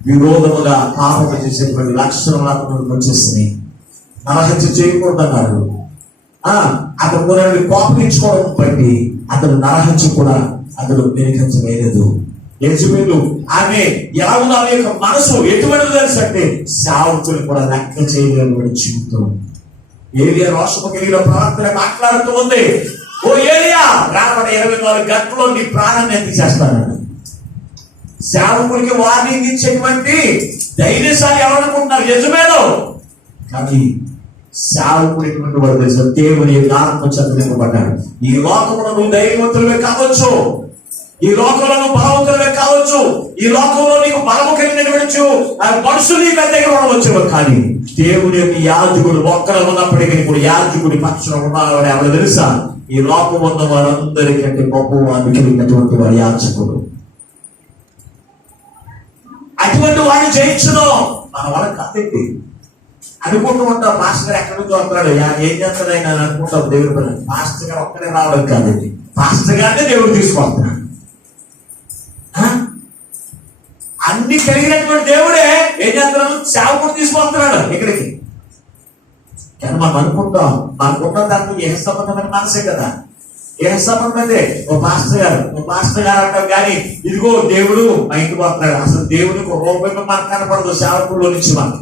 విరోధముగా పాపం చేసేటువంటి లక్షణాలు అతను వచ్చేస్తున్నాయి. నరహత్య చేయకూడదన్నాడు. అతను కొన్ని కోపగించుకోవడం బట్టి అతను నరహత్య కూడా అతడు వెనుకంచ వేయలేదు. యెజబెలు ఆమె ఎలా ఉందో ఆమె యొక్క మనసు ఎటువంటి తెలుసు అంటే సేవకులు కూడా లెక్క చేయలేని జీవితం. ఏలియా రోషము కలిగిన ప్రవర్తన మాట్లాడుతూ ఉంది. ఓ ఏలియా, రాబడి 24 గంటల్లో నీ ప్రాణాన్ని ఎత్తి చేస్తానని సేవకుడికి వార్నింగ్ ఇచ్చేటువంటి ధైర్యశాలి ఎవరనుకుంటున్నారు? యెజబెలు. కానీ సేవకుడిటువంటి వాడు తెలుసు దేవుని ఆత్మ చదివింపబడ్డాడు. ఈ లోకంలో నువ్వు ధైర్యవంతులే కావచ్చు, ఈ లోకంలో నువ్వు బలవంతులే కావచ్చు, ఈ లోకంలో నీకు బలము కలిగినటువంటి మనుషులు నీ దగ్గర ఉండవచ్చు. కానీ దేవుని యొక్క యాజకుడు ఒక్కరు ఉన్నప్పటికీ ఇప్పుడు యాజకుడి పక్షం ఉన్నవాడు ఎవరు తెలుసా? ఈ లోకం ఉన్న వారందరికంటే గొప్ప వాడు కలిగినటువంటి వాడు యాజకుడు. అటువంటి వాడిని జయించడం మన వాళ్ళ కాదండి. అనుకుంటూ ఉంటాం మాస్టర్ గారు ఎక్కడి నుంచి వస్తున్నాడు, ఏం చేస్తాడు ఆయన అనుకుంటాం. దేవుడి పని మాస్టర్ గారు ఒక్కడే రావడం కాదండి, మాస్టర్ గారినే దేవుడు తీసుకొస్తున్నాడు. అన్ని కలిగినటువంటి దేవుడే ఏం చేస్తున్నాడు? సేవకుడు తీసుకొస్తున్నాడు ఇక్కడికి. కానీ మనం అనుకుంటాం మనకున్న దాంట్లో ఏ సంబంధమైన మనసే కదా, ఏ సంబంధమే. ఓ మాస్టర్ గారు అంటాం కానీ ఇదిగో దేవుడు మా ఇంటికి వస్తున్నాడు. అసలు దేవుడికి రూపాయి మనకు కనపడదు సేవకుల్లో నుంచి మనకి.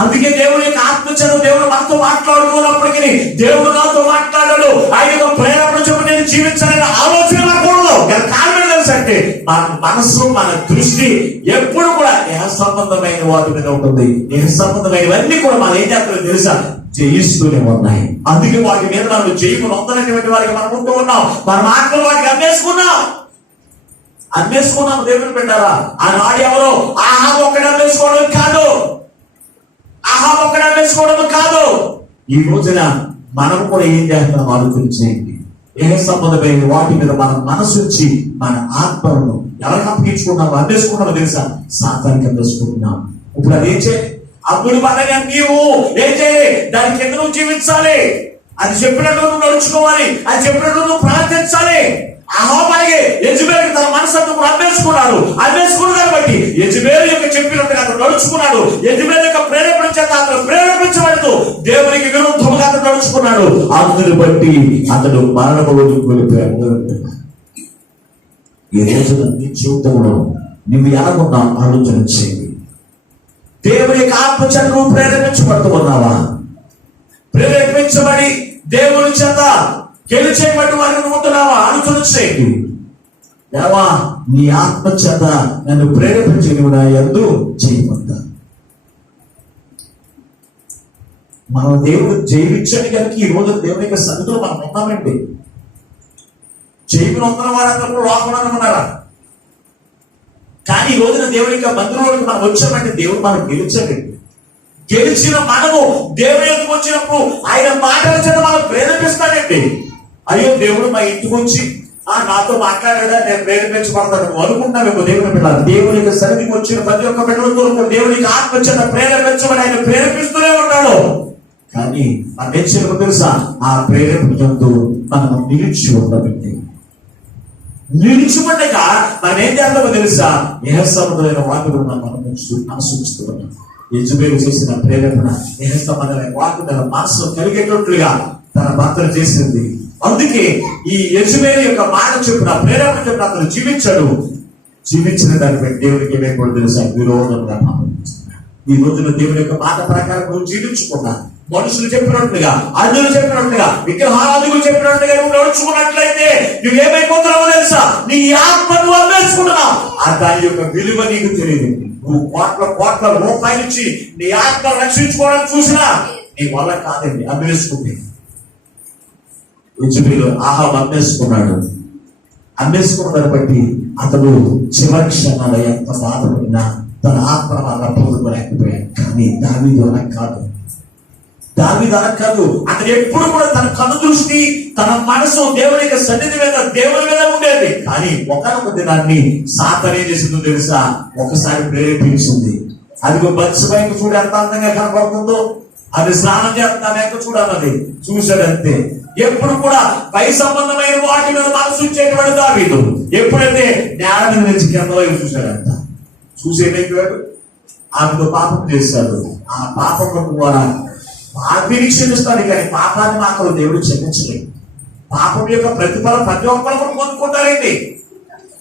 అందుకే దేవుని యొక్క ఆత్మచను దేవుడు మనతో మాట్లాడుతున్నప్పటికీ దేవుడు నాతో మాట్లాడాడు. ఆయన యొక్క ప్రేరణ చెప్పి నేను జీవించాలనే ఆలోచన మనకూడదు. కారణం తెలుసంటే మన మనస్సు మన దృష్టి ఎప్పుడు కూడా ఏ సంబంధమైన వాటి మీద ఉంటుంది. ఏ సంబంధమైనవన్నీ కూడా మనం ఏం చేస్తారో తెలుసా? జయిస్తూనే ఉన్నాయి. అందుకే వాటి మీద మనం జయములు అందనటువంటి వారికి మనం ఉంటూ ఉన్నాం. మన మాటలు వాటికి అమ్మేసుకున్నాం. దేవుని పెట్టారా? ఆనాడు ఎవరో ఆహాబు ఒక్కడే అమ్మేసుకోవడం కాదు. ఈ రోజున మనం కూడా ఏం చేస్తున్నాం ఆలోచించేయండి. ఏ సంబంధమైన వాటి మీద మన మనసు వచ్చి మన ఆత్మను ఎవరికి అప్పగించుకున్నాము? అమ్మేసుకున్నామో తెలుసా? సాతానికి అమ్మేసుకుంటున్నాం. ఇప్పుడు అది ఏం చేయాలి? అప్పుడు పడగా నీవు ఏం చేయాలి? దాని కింద నువ్వు జీవించాలి. అది చెప్పినట్టు నువ్వు నడుచుకోవాలి. అది చెప్పినట్టు నువ్వు ప్రార్థించాలి. అహాబాయిగే యెజబెలు తన మనసంతా అమ్మేసుకున్నాడు కాబట్టి యెజబెలు యొక్క చెప్పినట్టుగా అతను నడుచుకున్నాడు. యెజబెలు యొక్క ప్రేరేపణ చేత అతను ప్రేరేపించబడుతూ దేవునికి విరుద్ధంగా అతను నడుచుకున్నాడు. అందుని బట్టి అతడు మరణంలోకి వెళ్ళిపోయాడు. ఈ రోజున నీ జీవితంలో నువ్వు ఎలాగున్నా ఆలోచన చేయండి. దేవుని యొక్క ఆత్మచేత నువ్వు ప్రేరేపించబడుతూ ఉన్నావా? ప్రేరేపించబడి దేవుని చేత గెలిచేటువంటి వారిని ఉంటున్నావా? ఆలోచన చేయండి. దేవా, నీ ఆత్మ చేత నన్ను ప్రేరేపించి నువ్వు నా యందు చేయమంటా. మనం దేవుడు జైవించని కనుక ఈ రోజు దేవుని యొక్క సన్నిధిలో మనం ఉన్నామండి. జైవులు ఉన్న వారందరూ లోకంలో ఉన్నారా? కానీ ఈ రోజున దేవుని యొక్క మందిరంలోకి మనం వచ్చామంటే దేవుడు మనం గెలిచాడండి. గెలిచిన మనము దేవుని యొక్క వచ్చినప్పుడు ఆయన మాటల చేత మనం ప్రేరేపిస్తాడండి. అయ్యో దేవుడు మా ఇంటికి వచ్చి నాతో మాట్లాడా నేను ప్రేరేపించబడతాను అనుకుంటున్నామేమో. దేవుని పిల్లలు దేవుని యొక్క సన్నిధికి వచ్చిన ప్రతి ఒక్క బిడ్డలతో దేవునికి ఆత్మ చేత ప్రేరేపించమని ఆయన ప్రేరేపిస్తూనే ఉన్నాడు. కానీ మనం ఏం చేయడం తెలుసా? ఆ ప్రేరేపణతో మనం నిలిచి ఉండబట్టి నిలిచిపడ్డాక మనం ఏం చేద్దామో తెలుసా? ఏ సంబంధమైన వాటిని మనం అనుసరిస్తున్నాం. యెజబెలు చేసిన ప్రేరేపణ ఏ సంబంధమైన వాటి తన మనసు కలిగేటట్లుగా తన భర్తను చేసింది. అందుకే ఈ యెజబెలు యొక్క మాట చెప్పిన ప్రేరేపణ చెప్పిన అతను జీవించిన దానిపై దేవునికి ఏమైపోయి తెలుసా? విరోధంగా భావిస్తున్నాడు. ఈ రోజున దేవుని యొక్క మాట ప్రకారం నువ్వు జీవించుకున్నా, మనుషులు చెప్పినట్లుగా, అన్యులు చెప్పినట్లుగా, విగ్రహారాధికులు చెప్పినట్లుగా నువ్వు నడుచుకున్నట్లయితే నువ్వు ఏమైపోతున్నావో తెలుసా? నీ ఆత్మను అమ్మేసుకుంటున్నావు. దాని యొక్క విలువ నీకు తెలియదు. నువ్వు కోట్ల రూపాయలు ఇచ్చి నీ ఆత్మ రక్షించుకోవడానికి చూసినా నీ వల్ల కాదండి. అమ్మేసుకుంటే యెజబెలు ఆహాబు అమ్మేసుకున్నాడు. అమ్మేసుకున్న దాన్ని బట్టి అతడు చివరి క్షణాలు ఎంత బాధపడినా తన ఆత్మ వల్ల పొందుకోలేకపోయాడు. కానీ దావీదు అలా కాదు. దావీదు అలా కాదు. అతడు ఎప్పుడు కూడా తన కను దృష్టి, తన మనసు దేవుని యొక్క సన్నిధి మీద, దేవుని మీద ఉండేది. కానీ ఒకనొక దినాన్ని సాతాను ఏం చేసిందో తెలుసా? ఒకసారి ప్రేరేపించింది. అదిగో బత్షెబకు చూడు ఎంత అందంగా కనపడుతుందో, అది స్నానం చేస్తాను ఎంత చూడాలన్నది. చూశాడంతే. ఎప్పుడు కూడా పై సంబంధమైన వాటి మీద మనసు ఉంచేటువంటి దావీదు ఎప్పుడైతే నేల మీద నుంచి కింద వైపు చూశాడంట. చూసేటప్పుడు ఆమెతో పాపం చేశాడు. ఆ పాపం ద్వారా పాపిని క్షమిస్తాడు, కానీ పాపాన్ని మాత్రం దేవుడు క్షమించలేదు. పాపం యొక్క ప్రతిఫలం ప్రతి ఒక్కరు కూడా పొందుకుంటారండి.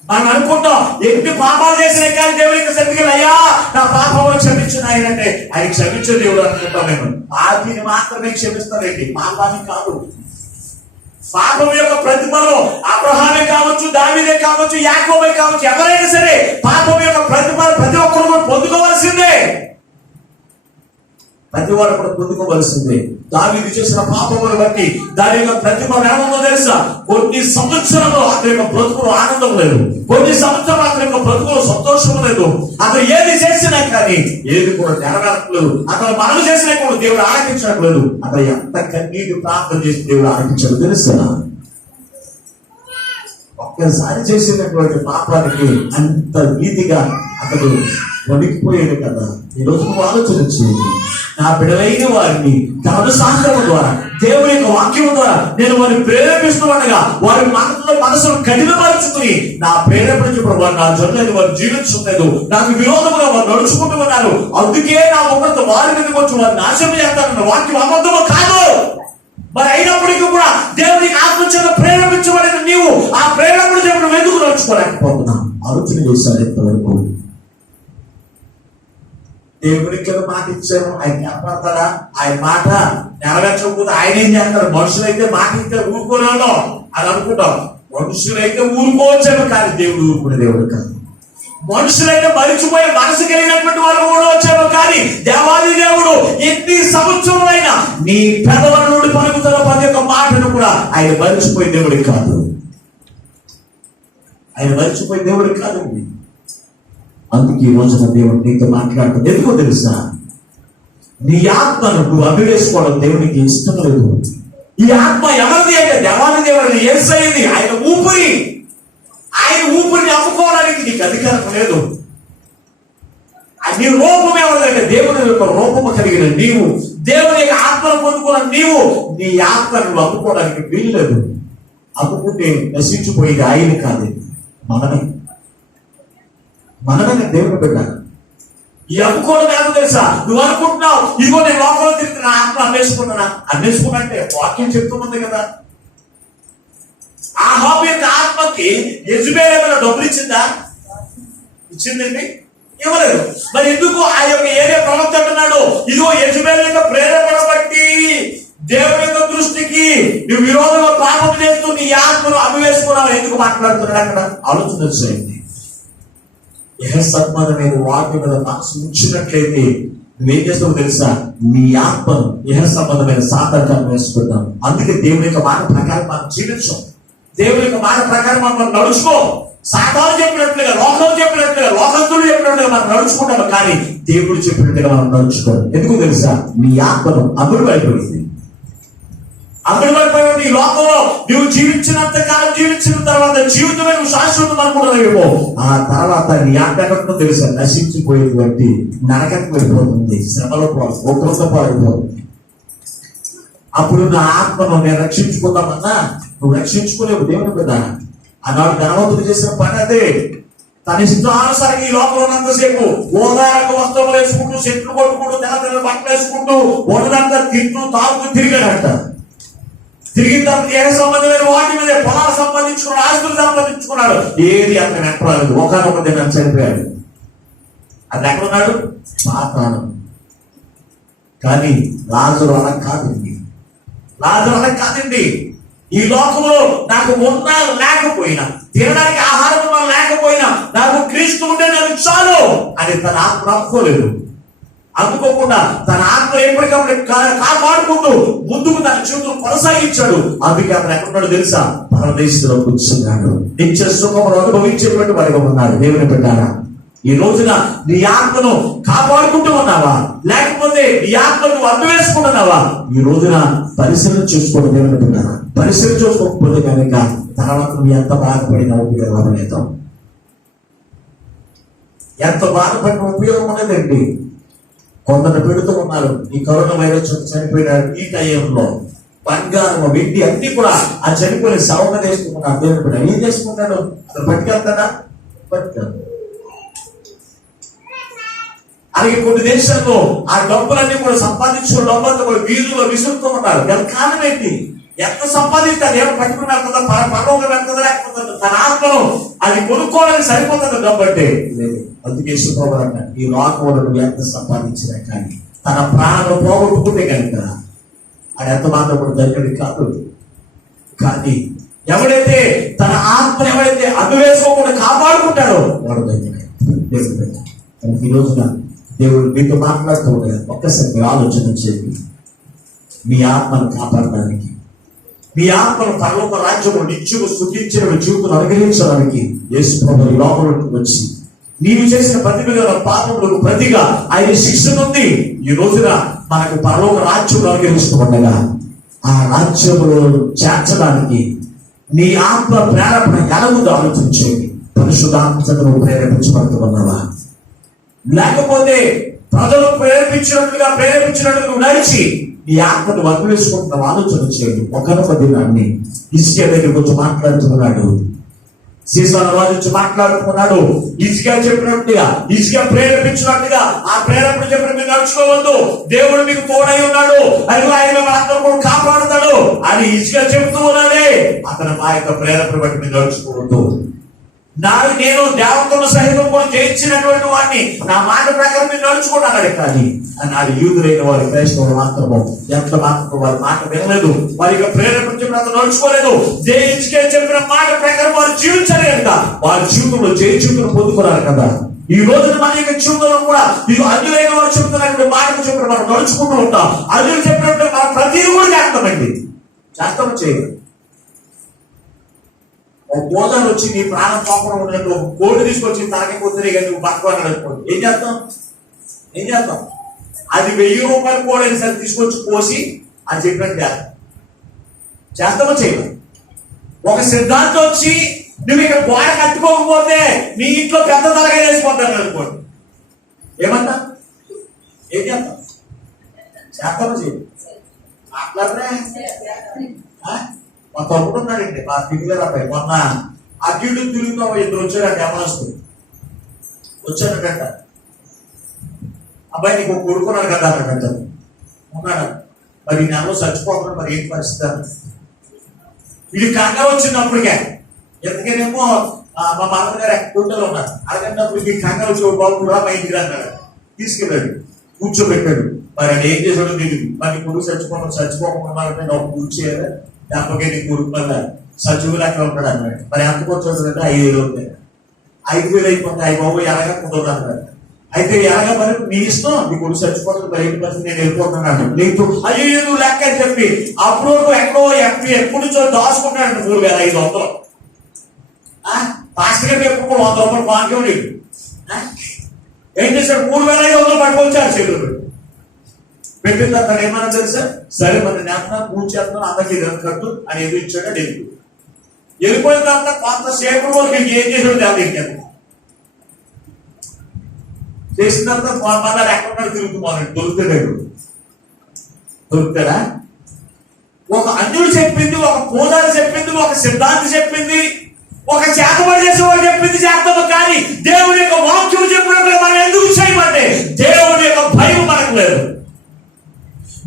మనం అనుకుంటాం ఎన్ని పాపాలు చేసినా కానీ దేవుడికి సరిగ్గా అయ్యా నా పాపం క్షమించిన ఆయన అంటే ఆయన క్షమించే దేవుడు అనుకుంటాం. నేను పాపిని మాత్రమే క్షమిస్తానండి, పాపాన్ని కాదు. పాపం యొక్క ప్రతిఫలం అబ్రహామే కావచ్చు, దావీదే కావచ్చు, యాకోబే కావచ్చు, ఎవరైనా సరే పాపం యొక్క ప్రతిఫలం ప్రతి ఒక్కరు కూడా పొందుకోవాల్సిందే. ప్రతి వాడు కూడా పొందుకోవలసిందే. దావీదు చేసిన పాపమును బట్టి దాని యొక్క ప్రతిఫలం ఏమో తెలుసా? కొన్ని సంవత్సరంలో అతని యొక్క బ్రతుకులు ఆనందం లేదు, కొన్ని సంవత్సరాలు అతని యొక్క బ్రతుకులు సంతోషం లేదు. అతను ఏది చేసినా కానీ ఏది కూడా నెరవేరట్లేదు. అతను మనం చేసినా కూడా దేవుడు ఆలకించట్లేదు. అతను ఎంత కన్నీటి ప్రార్థన చేసి దేవుడు ఆలకించాడు తెలుసా? ఒక్కసారి చేసినటువంటి పాపానికి అంత రీతిగా అతడు వణికిపోయాడు కదా. ఈ రోజు నువ్వు ఆలోచన చేయండి. నా బిడ్డలైన వారిని తన అనుసారం ద్వారా, దేవుని యొక్క వాక్యం ద్వారా నేను వారిని ప్రేరేపిస్తుండగా వారి మనసును కఠినపరుచుకుని నా ప్రేరేపణ చెప్పడం వారు నా జొన్నలు వారు జీవించలేదు, నాకు విరోధముగా వారు నడుచుకుంటూ ఉన్నారు, అందుకే నా ముఖంతో వారి మీదకి వచ్చి వారు నాశనం చేస్తానన్న వాక్యం అబద్ధము కాదు. మరి అయినప్పటికీ కూడా దేవునికి ఆత్మచేత ప్రేరేపించబడిన నీవు ఆ ప్రేరేపణ చెప్పడం ఎందుకు నడుచుకోలేకపోతున్నావు? ఆలోచన చేశారు ఎంతవరకు? దేవునికి మాట ఇచ్చాము, ఆయన కనపడతారా? ఆయన మాట నెరవేర్చకపోతే ఆయన ఏం చేస్తారు? మనుషులైతే మాట ఇస్తే ఊరుకోలేమో అని అనుకుంటాం. మనుషులైతే ఊరుకోవచ్చేమో, కానీ దేవుడు ఊరుకునే దేవుడు కాదు. మనుషులైతే మరిచిపోయే మనసు కలిగినటువంటి వాళ్ళు కూడా వచ్చేమో, కానీ దేవాది దేవుడు ఎన్ని సంవత్సరాలైనా నీ పెదవుల నుండి పలుకుతున్న ప్రతి ఒక్క మాటను కూడా ఆయన మరిచిపోయే దేవుడికి కాదు. ఆయన మరిచిపోయే దేవుడికి కాదండి. అందుకే ఈ రోజున దేవుడు నీతో మాట్లాడుతుంది. ఎందుకో తెలుసా? నీ ఆత్మను నువ్వు అభివేసుకోవడం దేవునికి ఇష్టం లేదు. ఈ ఆత్మ ఎవరిది అంటే దేవాది దేవుడిని, యేసయ్యది. ఆయన ఊపిరి, ఆయన ఊపిరిని అమ్ముకోవడానికి నీకు అధికారం లేదు. నీ రూపం ఎవరిదంటే దేవుని యొక్క రూపము కలిగిన నీవు, దేవుని యొక్క ఆత్మను పొందుకున్న నీవు, నీ ఆత్మను నువ్వు అమ్ముకోవడానికి వీలు లేదు. అమ్ముకుంటే నశించిపోయేది ఆయన కాదు, మనమే. మనమే దేవుని పెట్టాలి. ఈ అమ్ముకోవడం ఏమో తెలుసా? నువ్వు అనుకుంటున్నావు ఇదిగో నేను లోపల తిరిగి నా ఆత్మ అన్వేషుకున్నా అంటే వాక్యం చెప్తుంది కదా. ఆహాబు యొక్క ఆత్మకి యెజబెల్ ఏమైనా డబ్బులు ఇచ్చిందా? ఇచ్చిందండి? ఇవ్వలేదు. మరి ఎందుకు ఆ యొక్క ఏరియా ప్రవక్త అంటున్నాడు ఇదిగో యెజబెల్ యొక్క ప్రేరేపణ బట్టి దేవుని యొక్క దృష్టికి నువ్వు విరోధంగా పాపం చేస్తూ నీ ఆత్మను అభివేసుకున్నావు ఎందుకు మాట్లాడుతున్నాడు? అక్కడ ఆలోచన చేయండి. యెహోషాపాతు వాటి మీద మనసు ఉంచినట్లయితే నువ్వేం చేస్తావు తెలుసా? నీ ఆత్మను యెహోషాపాతు సాధకాన్ని వేసుకుంటాం. అందుకే దేవుని యొక్క మాట ప్రకారం మనం జీవించాం, దేవుని యొక్క మాట ప్రకారం మనం నడుచుకో. సాతాను చెప్పినట్లుగా, లోకం చెప్పినట్లుగా, లోకంతులు చెప్పినట్లుగా మనం నడుచుకుంటాము, కానీ దేవుడు చెప్పినట్టుగా మనం నడుచుకోవాలి. ఎందుకు తెలుసా? నీ ఆత్మను అమలుపడిపోయింది. అమలుపడిపోయిన ఈ లోకంలో నువ్వు జీవించినంత కాలం జీవించిన తర్వాత జీవితమే నువ్వు శాశ్వతం అనుకుంటున్నావేమో, ఆ తర్వాత నీ ఆత్మ తెలుసా? నశించిపోయేటువంటి నరకకు వెళ్ళిపోతుంది, శ్రమలో ఉగ్రత పారిపోతుంది. అప్పుడు నా ఆత్మను నేను రక్షించుకుందామన్నా నువ్వు రక్షించుకోలేవు దేవుని కదా. ఆనాడు ధనవంతుడు చేసిన పని అదే. తన ఇష్టానుసారంగా ఈ లోకంలో ఉన్నంతసేపు ఓదారక వస్త్రములు వేసుకుంటూ, చెట్లు కొట్టుకుంటూ, తెల్ల బట్టలు వేసుకుంటూ, ఉన్నదంతా తింటూ తాగుతూ తిరిగాడంట. తిరిగిన తర్వాత ఏ సంబంధమైన వాటి మీద పొలాలు సంపాదించుకున్నాడు, ఆస్తులు సంపాదించుకున్నాడు, ఏది అతను ఎక్కలేదు. ఒకనొక దినం చనిపోయాడు. అది ఎక్కడున్నాడు? పాతాళం. కానీ లాజరు అలా కాదండి. లాజరు అలా కాదండి. ఈ లోకంలో నాకు ఉన్నా లేకపోయినా, తినడానికి ఆహారం లేకపోయినా, నాకు క్రీస్తు ఉంటే నాకు చాలు అని తన ఆత్మ అనుకోలేదు. అందుకోకుండా తన ఆత్మ ఎప్పటికప్పుడు కాపాడుకుంటూ ముందుకు తన జీవితం కొనసాగించాడు. అందుకే అతను ఎక్కడున్నాడు తెలుసా? పరదేశంలో కూర్చున్నాడు. నిత్య సుఖమును అనుభవించేటువంటి వాడిగా ఉన్నాడు. దేవుని పెట్టారా? ఈ రోజున నీ ఆత్మను కాపాడుకుంటూ ఉన్నావా, లేకపోతే నీ ఆత్మను అడ్డు వేసుకుంటున్నావా? ఈ రోజున పరిశీలన చేసుకోవడం. దేవుని పెట్టారా? పరిశీలన చేసుకోకపోతే కనుక తర్వాత నువ్వు ఎంత బాధపడినా ఉపయోగం లేదు. ఎంత బాధపడిన ఉపయోగం అనేదండి. కొందరు పెడుతూ ఉన్నారు. ఈ కరోనా వైరస్ చనిపోయినాడు. ఈ టైంలో బంగారం, వెండి అన్ని కూడా ఆ చనిపోయిన శవంగా చేసుకుంటున్నాడు. దేవుని బిడ్డ ఏం చేసుకుంటాడు? అతను పట్టుకెళ్తాడా? పట్టుకెళ్తాడు. అలాగే కొన్ని దేశాల్లో ఆ డబ్బులన్నీ కూడా సంపాదించిన డబ్బులతో కూడా వీధుల్లో విసురుతూ ఉన్నారు. దాని కారణం ఏంటి? ఎంత సంపాదిస్తారు? ఏమో పట్టుకుని వెళ్తుందా? పడవగా వెళ్తుందా? లేకపోతే తన ఆత్మను అది కొనుక్కోవడానికి సరిపోతుంది డబ్బు అంటే లేదు. అందుకే శుభ్రపడ ఈ లోకంలో ఎంత సంపాదించినా కానీ తన ప్రాణాలు పోగొట్టుకుంటే కనుక అది ఎంత మాత్రం కూడా దగ్గరికి కాదు. కానీ ఎవడైతే తన ఆత్మను ఎవరైతే అడ్డు వేసుకోకుండా కాపాడుకుంటాడో వాడు దగ్గర. ఈ రోజున దేవుడు మీతో మాట్లాడుతూ ఉంటాడు. ఒక్కసారి ఆలోచన చేయండి. మీ ఆత్మను కాపాడడానికి, మీ ఆత్మను పరలోక రాజ్యంలో నిత్యము స్తుతించిన జీవితం అనుగ్రహించడానికి యేసు ప్రభువు ఈ లోకంలోకి వచ్చి నీవు చేసిన ప్రతి పాపములకు ప్రతిగా ఆయన శిక్ష ఉంది. ఈ రోజున మనకు పరలోక రాజ్యం అనుగ్రహిస్తుండగా ఆ రాజ్యంలో చేర్చడానికి నీ ఆత్మ ప్రేరేపణ ఎలాగుందో ఆలోచించేది. పరిశుద్ధాత్మను ప్రేరేపించబడుతూ ఉన్నావా, లేకపోతే ప్రజలు ప్రేరేపించినట్లుగా నడిచి నీ ఆత్మను వర్గ వేసుకుంటున్నావు? ఆలోచన చేయండి. ఒకనొక దినాన్ని ఇసుక దగ్గర కొంచెం మాట్లాడుతున్నాడు. సీసాల రాజు వచ్చి మాట్లాడుతున్నాడు. ఇసుక చెప్పినట్టుగా, ఇసుక ప్రేరేపించినట్టుగా ఆ ప్రేరేపణ చెప్పిన మీరు నడుచుకోవద్దు. దేవుడు మీకు తోడై ఉన్నాడు, అది ఆయన అందరూ కూడా కాపాడుతాడు అని ఇసుక చెబుతూ ఉన్నాడే. అతను మా యొక్క ప్రేరేపణ బట్టి మీరు నడుచుకోవద్దు. నేను దేవతల సహితం కూడా జయించినటువంటి వాడిని, నా మాట ప్రకారం మీరు నడుచుకుంటున్నాడు. కానీ నాడు యూదులైన వారి క్రైస్తవులు మాత్రము ఎంత మాత్రం వారి మాట వినలేదు. వారి యొక్క ప్రేరేపణ చెప్పిన నడుచుకోలేదు. జయించుకే చెప్పిన మాట ప్రకారం వారు జీవించలేదు కదా. వారి జీవితంలో జయించుకుని పొందుకున్నారు కదా. ఈ రోజున మన యొక్క జీవితంలో కూడా ఇది అన్యులైన వారు చెప్తున్నటువంటి మాటలు చెప్పిన మనం నడుచుకుంటూ ఉంటాం. అన్యులు చెప్పినట్టు మనం ప్రతిదీ కూడా చేస్తామండి. చేస్తాము చేయదు. ఒక గోదాలు వచ్చి నీ ప్రాణం పాపం ఉన్నట్టు ఒక కోడి తీసుకొచ్చి తనకి పోతే కానీ నువ్వు బతకవాలని అనుకోండి. ఏం చేస్తాం? అది 1000 రూపాయలు కోడి అయిన సరే తీసుకొచ్చి పోసి అని చెప్పినట్టు చేస్తామో చేయము. ఒక సిద్ధాంతం వచ్చి నువ్వు ఇక్కడ గోడ కట్టుకోకపోతే నీ ఇంట్లో పెద్ద తలగా వేసిపోతాను అనుకోండి. ఏమంటా? ఏం చేస్తాం? చేస్తామో చేయము. మాట్లాడరే మా తమ్ముడు ఉన్నాడండి, మా పిల్లల అబ్బాయి. మొన్న అడ్డు తిరుగుతూ ఇద్దరు వచ్చారంటే అమనస్తుంది వచ్చానంట. అబ్బాయి నీకు కొడుకున్నాడు కదా అన్నట్టు ఉన్నాడు. మరి నేను చచ్చిపోతున్నాడు, మరి ఏంటి పరిస్థితి? ఇది కంగారు వచ్చినప్పటికే ఎందుకనేమో మా మామగారు గుంటలో ఉన్నారు. అడగన్నప్పటికి కంగారు వచ్చి బాబు కూడా మా ఇంటికి అన్నాడు. తీసుకెళ్ళాడు, కూర్చోబెట్టాడు. మరి అది ఏం చేశాడో తెలియదు. మరి కొడుకు చచ్చిపోకుండా కూర్చేయాలి, లేకపోతే నీ కొడుకు వల్ల సచివులు అక్కడ ఉంటాడు అన్నాడు. మరి ఎంత కూర్చోతుందంటే 5,000 అవుతాయి. 5,000 అయిపోతే 5 బాబు ఎలాగా కుదరదు అన్నాడు. అయితే ఎలాగా మరి నీ ఇష్టం, నీ కొడుకు చచ్చిపోతుంది, మరి ఏంటి పరిస్థితి, నేను వెళ్ళిపోతున్నాను నీకు అయ్యో నువ్వు లెక్క అని చెప్పి అప్పుడు ఎక్కడో ఎప్పుడు నుంచో దాచుకుంటాడు 3,500. పాస్టర్ గారికి ఎప్పుడు 100 రూపాయలు బాగుంటే ఏం చేశాడు? 3,500 పట్టుకొచ్చారు చేతులు పెట్టిన తర్వాత ఏమన్నా తెలుసా? సరే మరి నేను పూజ చేస్తున్నాను, అందరికీ కట్టు అని ఎదురు ఇచ్చాడు. వెళ్ళిపోయిన తర్వాత కొంతసేపు వరకు ఏం చేసాడు? దేవుడికి చేసిన తర్వాత మళ్ళీ ఎక్కడ తిరుగుతున్నాడు. దొరుకుతాడా? ఒక అన్యుడు చెప్పింది, ఒక పూజారి చెప్పింది, ఒక సిద్ధాంతి చెప్పింది, ఒక చేతబడి చేసేవాడు చెప్పింది చేస్తాము. కానీ దేవుడి యొక్క వాక్యం చెప్పినప్పుడు మనం ఎందుకు చేయమంటే దేవుడి యొక్క భయం మనకు లేదు.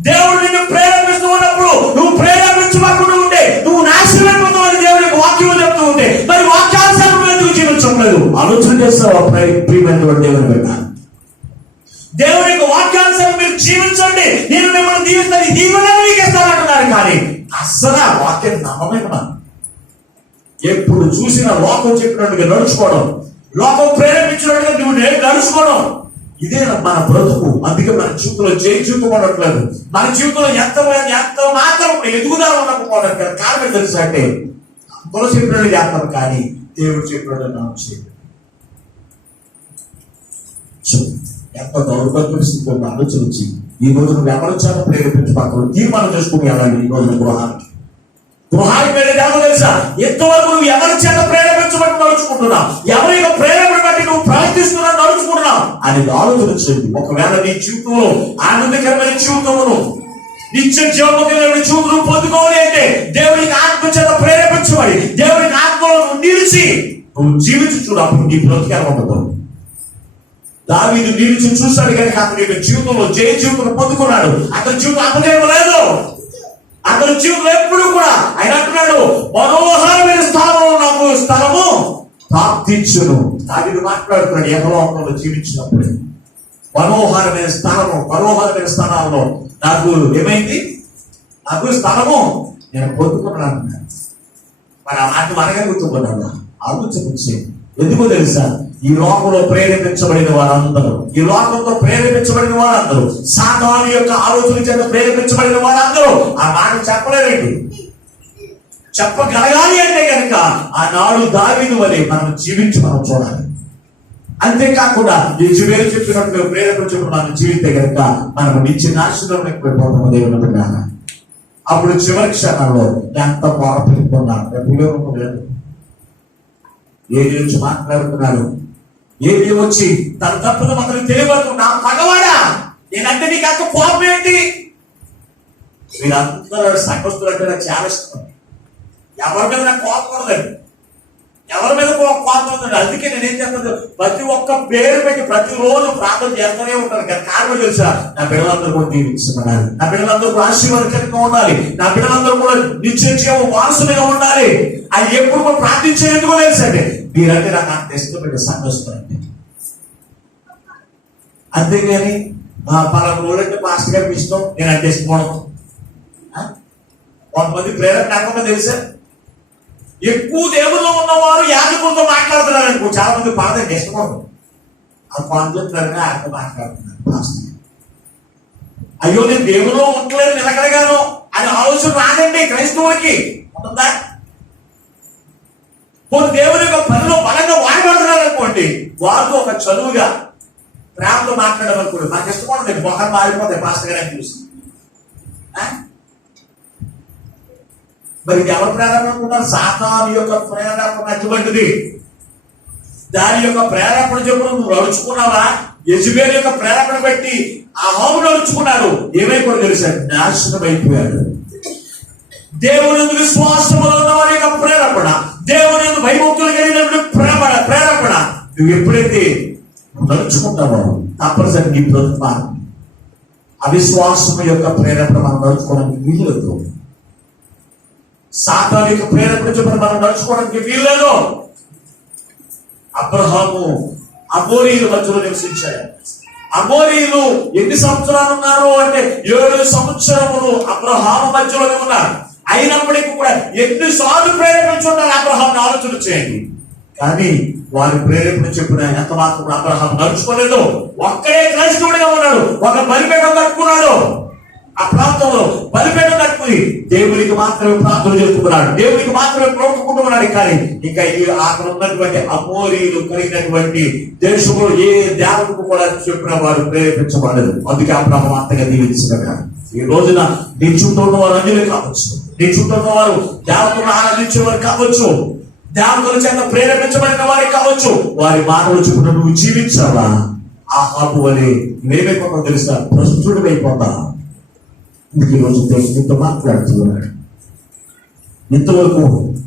దేవుడు నిన్ను ప్రేరేపిస్తూ ఉన్నప్పుడు నువ్వు ప్రేరేపించకుండా ఉంటే నువ్వు నాశనం అయిపోతావని దేవుడి యొక్క వాక్యం చెప్తూ ఉంటే మరి వాక్యానుసారం ఎందుకు జీవించలేదు? ఆలోచన చేస్తావా? ప్రియమైనటువంటి దేవుని బిడ్డ, దేవుడి యొక్క వాక్యానుసారం మీరు జీవించండి, నేను మిమ్మల్ని దీవిస్తాను, దీవెనలు మీకు ఇస్తానంటున్నారు. కానీ అస్సలు ఆ వాక్యం నమ్మకం. ఎప్పుడు చూసినా లోకం చెప్పినట్టుగా నడుచుకోవడం, లోకం ప్రేరేపించినట్టుగా నువ్వు నడుచుకోవడం, ఇదే మన బ్రతుకు. అందుకే మన జీవితంలో జయ జీవితం ఉండట్లేదు. మన జీవితంలో ఎంత మాత్రం ఎదుగుదల ఉండకపోవడానికి గల కారణం తెలుసా అంటే అందరూ చెప్పినట్టు చేస్తారు కానీ దేవుడు చెప్పినట్టు నాకు చేయలేదు. ఎంత దౌర్భాగ్య స్థితిలో ఆలోచన వచ్చి ఈ రోజు నువ్వు ఎవరి చేత ప్రేరేపించబడతావు తీర్మానం చేసుకుని వెళ్ళాలి. ఈ రోజు గృహానికి వెళ్ళేది ఎవరు తెలుసా? ఎంతవరకు నువ్వు ఎవరి చేత ప్రేరేపించబట్టి నడుచుకుంటున్నావు, ఎవరి యొక్క ప్రేరేపణ బట్టి నువ్వు ప్రవర్తిస్తున్నావు నడుచుకుంటున్నావు అనేది ఆలోచన చేయండి. ఒకవేళ నీ జీవితంలో ఆనందకరమైన జీవితమును నిత్య జీవముఖమైన జీవితం పొందుకోవాలి అంటే దేవునికి ఆత్మ చేత ప్రేరేపించబడి దేవునికి ఆత్మలో నువ్వు నిలిచి నువ్వు జీవించి చూడు. అప్పుడు నీ బ్రతికేలా ఉండదు. దావీదు నిలిచి చూశాడు కనుక అతని యొక్క జీవితంలో జయ జీవితం పొందుకున్నాడు. అతని జీవితం అపజయం లేదు. అతని జీవితంలో ఎప్పుడు కూడా ఆయన అంటున్నాడు, మనోహరమైన స్థానంలో నాకు స్థలము ప్రాప్తించును. దావీదు మాట్లాడుతున్నాడు యెహోవాలో జీవించినప్పుడే మనోహరమైన స్థానాల్లో నాకు ఏమైంది, నాకు స్థలము నేను పొందుకున్నాను. మరి ఆ మాట మనగా గుర్తుకున్నాడు. ఆలోచించి ఎందుకో తెలుసా? ఈ లోకంలో ప్రేరేపించబడిన వారందరూ, ఈ లోకంతో ప్రేరేపించబడిన వారందరూ, సాతాను యొక్క ఆలోచన చేత ప్రేరేపించబడిన వారందరూ ఆ మాట చెప్పలేరండి. చెప్పగలగాలి అంటే కనుక ఆనాడు దావీదు వలె మనం జీవించి మనం చూడాలి. అంతేకాకుండా యెజబెలు చెప్పినట్టు ప్రేరేపించబడి మనం జీవితే కనుక మనం నిత్య నాశనం ఎక్కువైపోతాము. దేవుని బిడ్డ అప్పుడు చివరి క్షణంలో ఎంత బాధపడుతున్నాను. ఏది నుంచి మాట్లాడుతున్నాడు, ఏది వచ్చి తన తప్పును మాత్రం తెలియదు. నా పగవాడా, నేనంటే నీకు అంత కోపం ఏంటి? మీరందరూ సంఘస్తులు అంటే నాకు చాలా ఇష్టం. ఎవరి మీద నాకు కోపం ఉండదండి, ఎవరి మీద కోపం ఉందండి. అందుకే నేనేం చేస్తాను, ప్రతి ఒక్క పేరు పెట్టి ప్రతిరోజు ప్రార్థన చేస్తూనే ఉంటాను. కానీ కారణం తెలుసా? నా బిడ్డలందరూ కూడా దీవించబడాలి, నా బిడ్డలందరూ కూడా ఆశీర్వాదకరంగా ఉండాలి, నా బిడ్డలందరూ కూడా నిత్య వారసులుగా ఉండాలి అని ఎప్పుడు కూడా ప్రార్థించేందుకు తెలుసండి. మీరంటే నాకు అంత ఇష్టపడే సంఘస్తులంటే. అంతేగాని పలానా రోజంటే మాస్టర్ గారికి ఇష్టం, నేనంటే ఇష్టపడను. కొంతమంది ప్రేరణ లేకుండా తెలుసా? ఎక్కువ దేవుల్లో ఉన్నవారు యాజకులతో మాట్లాడుతున్నారు అనుకో, చాలా మంది పాడదండి ఇష్టపడదు. ఆ పాడుతున్నారుగా అర్థం మాట్లాడుతున్నారు మాస్టర్. అయ్యో నేను దేవుల్లో ఉండలేదు నిలకడగాను అని ఆలోచన రాదండి క్రైస్తవులకి. ఉంటుందా? దేవుని యొక్క పనిలో బలంగా వాడబడుతున్నారు అనుకోండి, వారితో ఒక చదువుగా ప్రేమతో మాట్లాడడం అనుకోండి, నాకు ఇష్టపడదు. మొహం మారిపోతాయి మాస్టర్ గారు అని చూసి. మరి ఎవరు ప్రేరణ అనుకున్నారు? సాతాను యొక్క ప్రేరేపణ అటువంటిది. దాని యొక్క ప్రేరేపణ చెప్పుడు నువ్వు నడుచుకున్నావా? యెజబెలు యొక్క ప్రేరేపణ బట్టి ఆ హోము నడుచుకున్నాడు. ఏమైపోయి తెలుసా? నాశనం అయిపోయాడు. దేవుని యందు విశ్వాసములో ఉన్న వారి యొక్క ప్రేరేపణ, దేవుని యందు భయభక్తులు కలిగినటువంటి ప్రేరేపణ నువ్వు ఎప్పుడైతే నడుచుకుంటావో తప్పనిసరి నీ బ్రతుకు. అవిశ్వాసం యొక్క ప్రేరేపణ మనం నడుచుకోవడానికి వీల్లేదు. సాతాను యొక్క ప్రేరేపణ చెప్పిన మనం నడుచుకోవడానికి వీల్లేదు. అబ్రహాము అమోరీయుల మధ్యలో నివసించాడు. అమోరీయులు ఎన్ని సంవత్సరాలు ఉన్నారు అంటే 7 సంవత్సరములు అబ్రహాము మధ్యలోనే ఉన్నారు. అయినప్పటికీ కూడా ఎన్నిసార్లు ప్రేరేపించుంటారు అబ్రహాంని ఆలోచన చేయండి. కానీ వారి ప్రేరేపణ చెప్పిన ఎంత మాత్రం అబ్రహాం నడుచుకోలేదు. ఒక్కడే క్రైస్తవుడిగా ఉన్నాడు. ఒక బలిపీఠం కట్టుకున్నాడు. ఆ ప్రాంతంలో బలిపీఠం కట్టుకుని దేవునికి మాత్రమే ప్రార్థన చేసుకున్నాడు, దేవునికి మాత్రమే ప్రోత్తుకుంటున్నాడు. కానీ ఇంకా అక్కడ ఉన్నటువంటి అమోరీయులు కలిగినటువంటి దేశంలో ఏ దేవతకు కూడా చెప్పిన వారు ప్రేరేపించబడలేదు. అందుకే అబ్రహాం అంతగా దీవించగలరు. ఈ రోజున నీ చుట్టూ ఉన్న వారు అన్యులు కావచ్చు, నీ చుట్టూ ఉన్న వారు దేవతను ఆరాధించేవారు కావచ్చు, దేవతల చేత ప్రేరేపించబడిన వారికి కావచ్చు. వారి మాటలు చెప్పిన నువ్వు జీవించావా? ఆ హాపు వలె నువ్వేమైపోతావు తెలుసా? ప్రస్తుతుడు అయిపోతా. ఇందుకు ఈరోజు దేవునితో మాట్లాడుతున్నాడు. ఇంతవరకు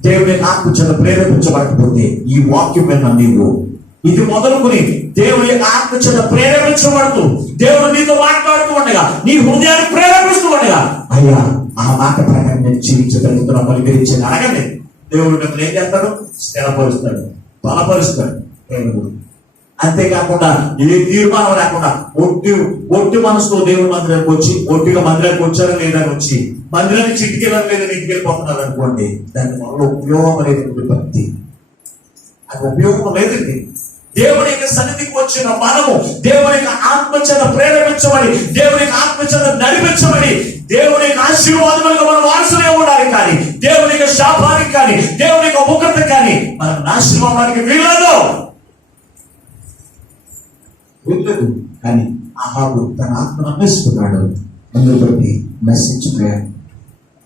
దేవుని ఆత్మ చేత ప్రేరేపించబడకపోతే ఈ వాక్యం మీద నీవు ఇది మొదలుకుని దేవుని ఆత్మ చేత ప్రేరేపించబడుతూ దేవుడు నీతో మాట్లాడుతూ ఉండగా, నీ హృదయాన్ని ప్రేరేపిస్తూ ఉండగా, అయ్యా ఆ మాట ప్రకారం నేను జీవించగలుగుతున్నా బలిపించాను అడగండి. దేవుడు మిమ్మల్ని ఏం చేస్తాడు? స్థిరపరుస్తాడు, బలపరుస్తాడు. దేవుడు అంతేకాకుండా ఏ తీర్మానం లేకుండా ఒట్టి మనసుతో దేవుని మందిరానికి వచ్చి ఒట్టిగా మందిరానికి వచ్చారో లేదని వచ్చి మందిరాన్ని చిటికెళ్ళని లేదా ఇంటికి వెళ్ళిపోతున్నారు అనుకోండి, దాని వల్ల ఉపయోగం అనేటువంటి భక్తి, అది ఉపయోగం లేదండి. దేవుని యొక్క సన్నిధికి వచ్చిన మనము దేవుని యొక్క ఆత్మచేత ప్రేరేపించబడి దేవుని యొక్క ఆత్మచేత నడిపించబడి దేవుని యొక్క ఆశీర్వాదములకు మనం వారసులుగా ఉండాలి. కానీ దేవుని యొక్క శాపానికి కానీ దేవుని యొక్క ఉగ్రత కానీ మనం నాశనం అవ్వడానికి వీల్లేదు. కానీ అహాబు తన ఆత్మను అమ్మేసుకున్నాడు. అందుకని నశించిపోయాడు.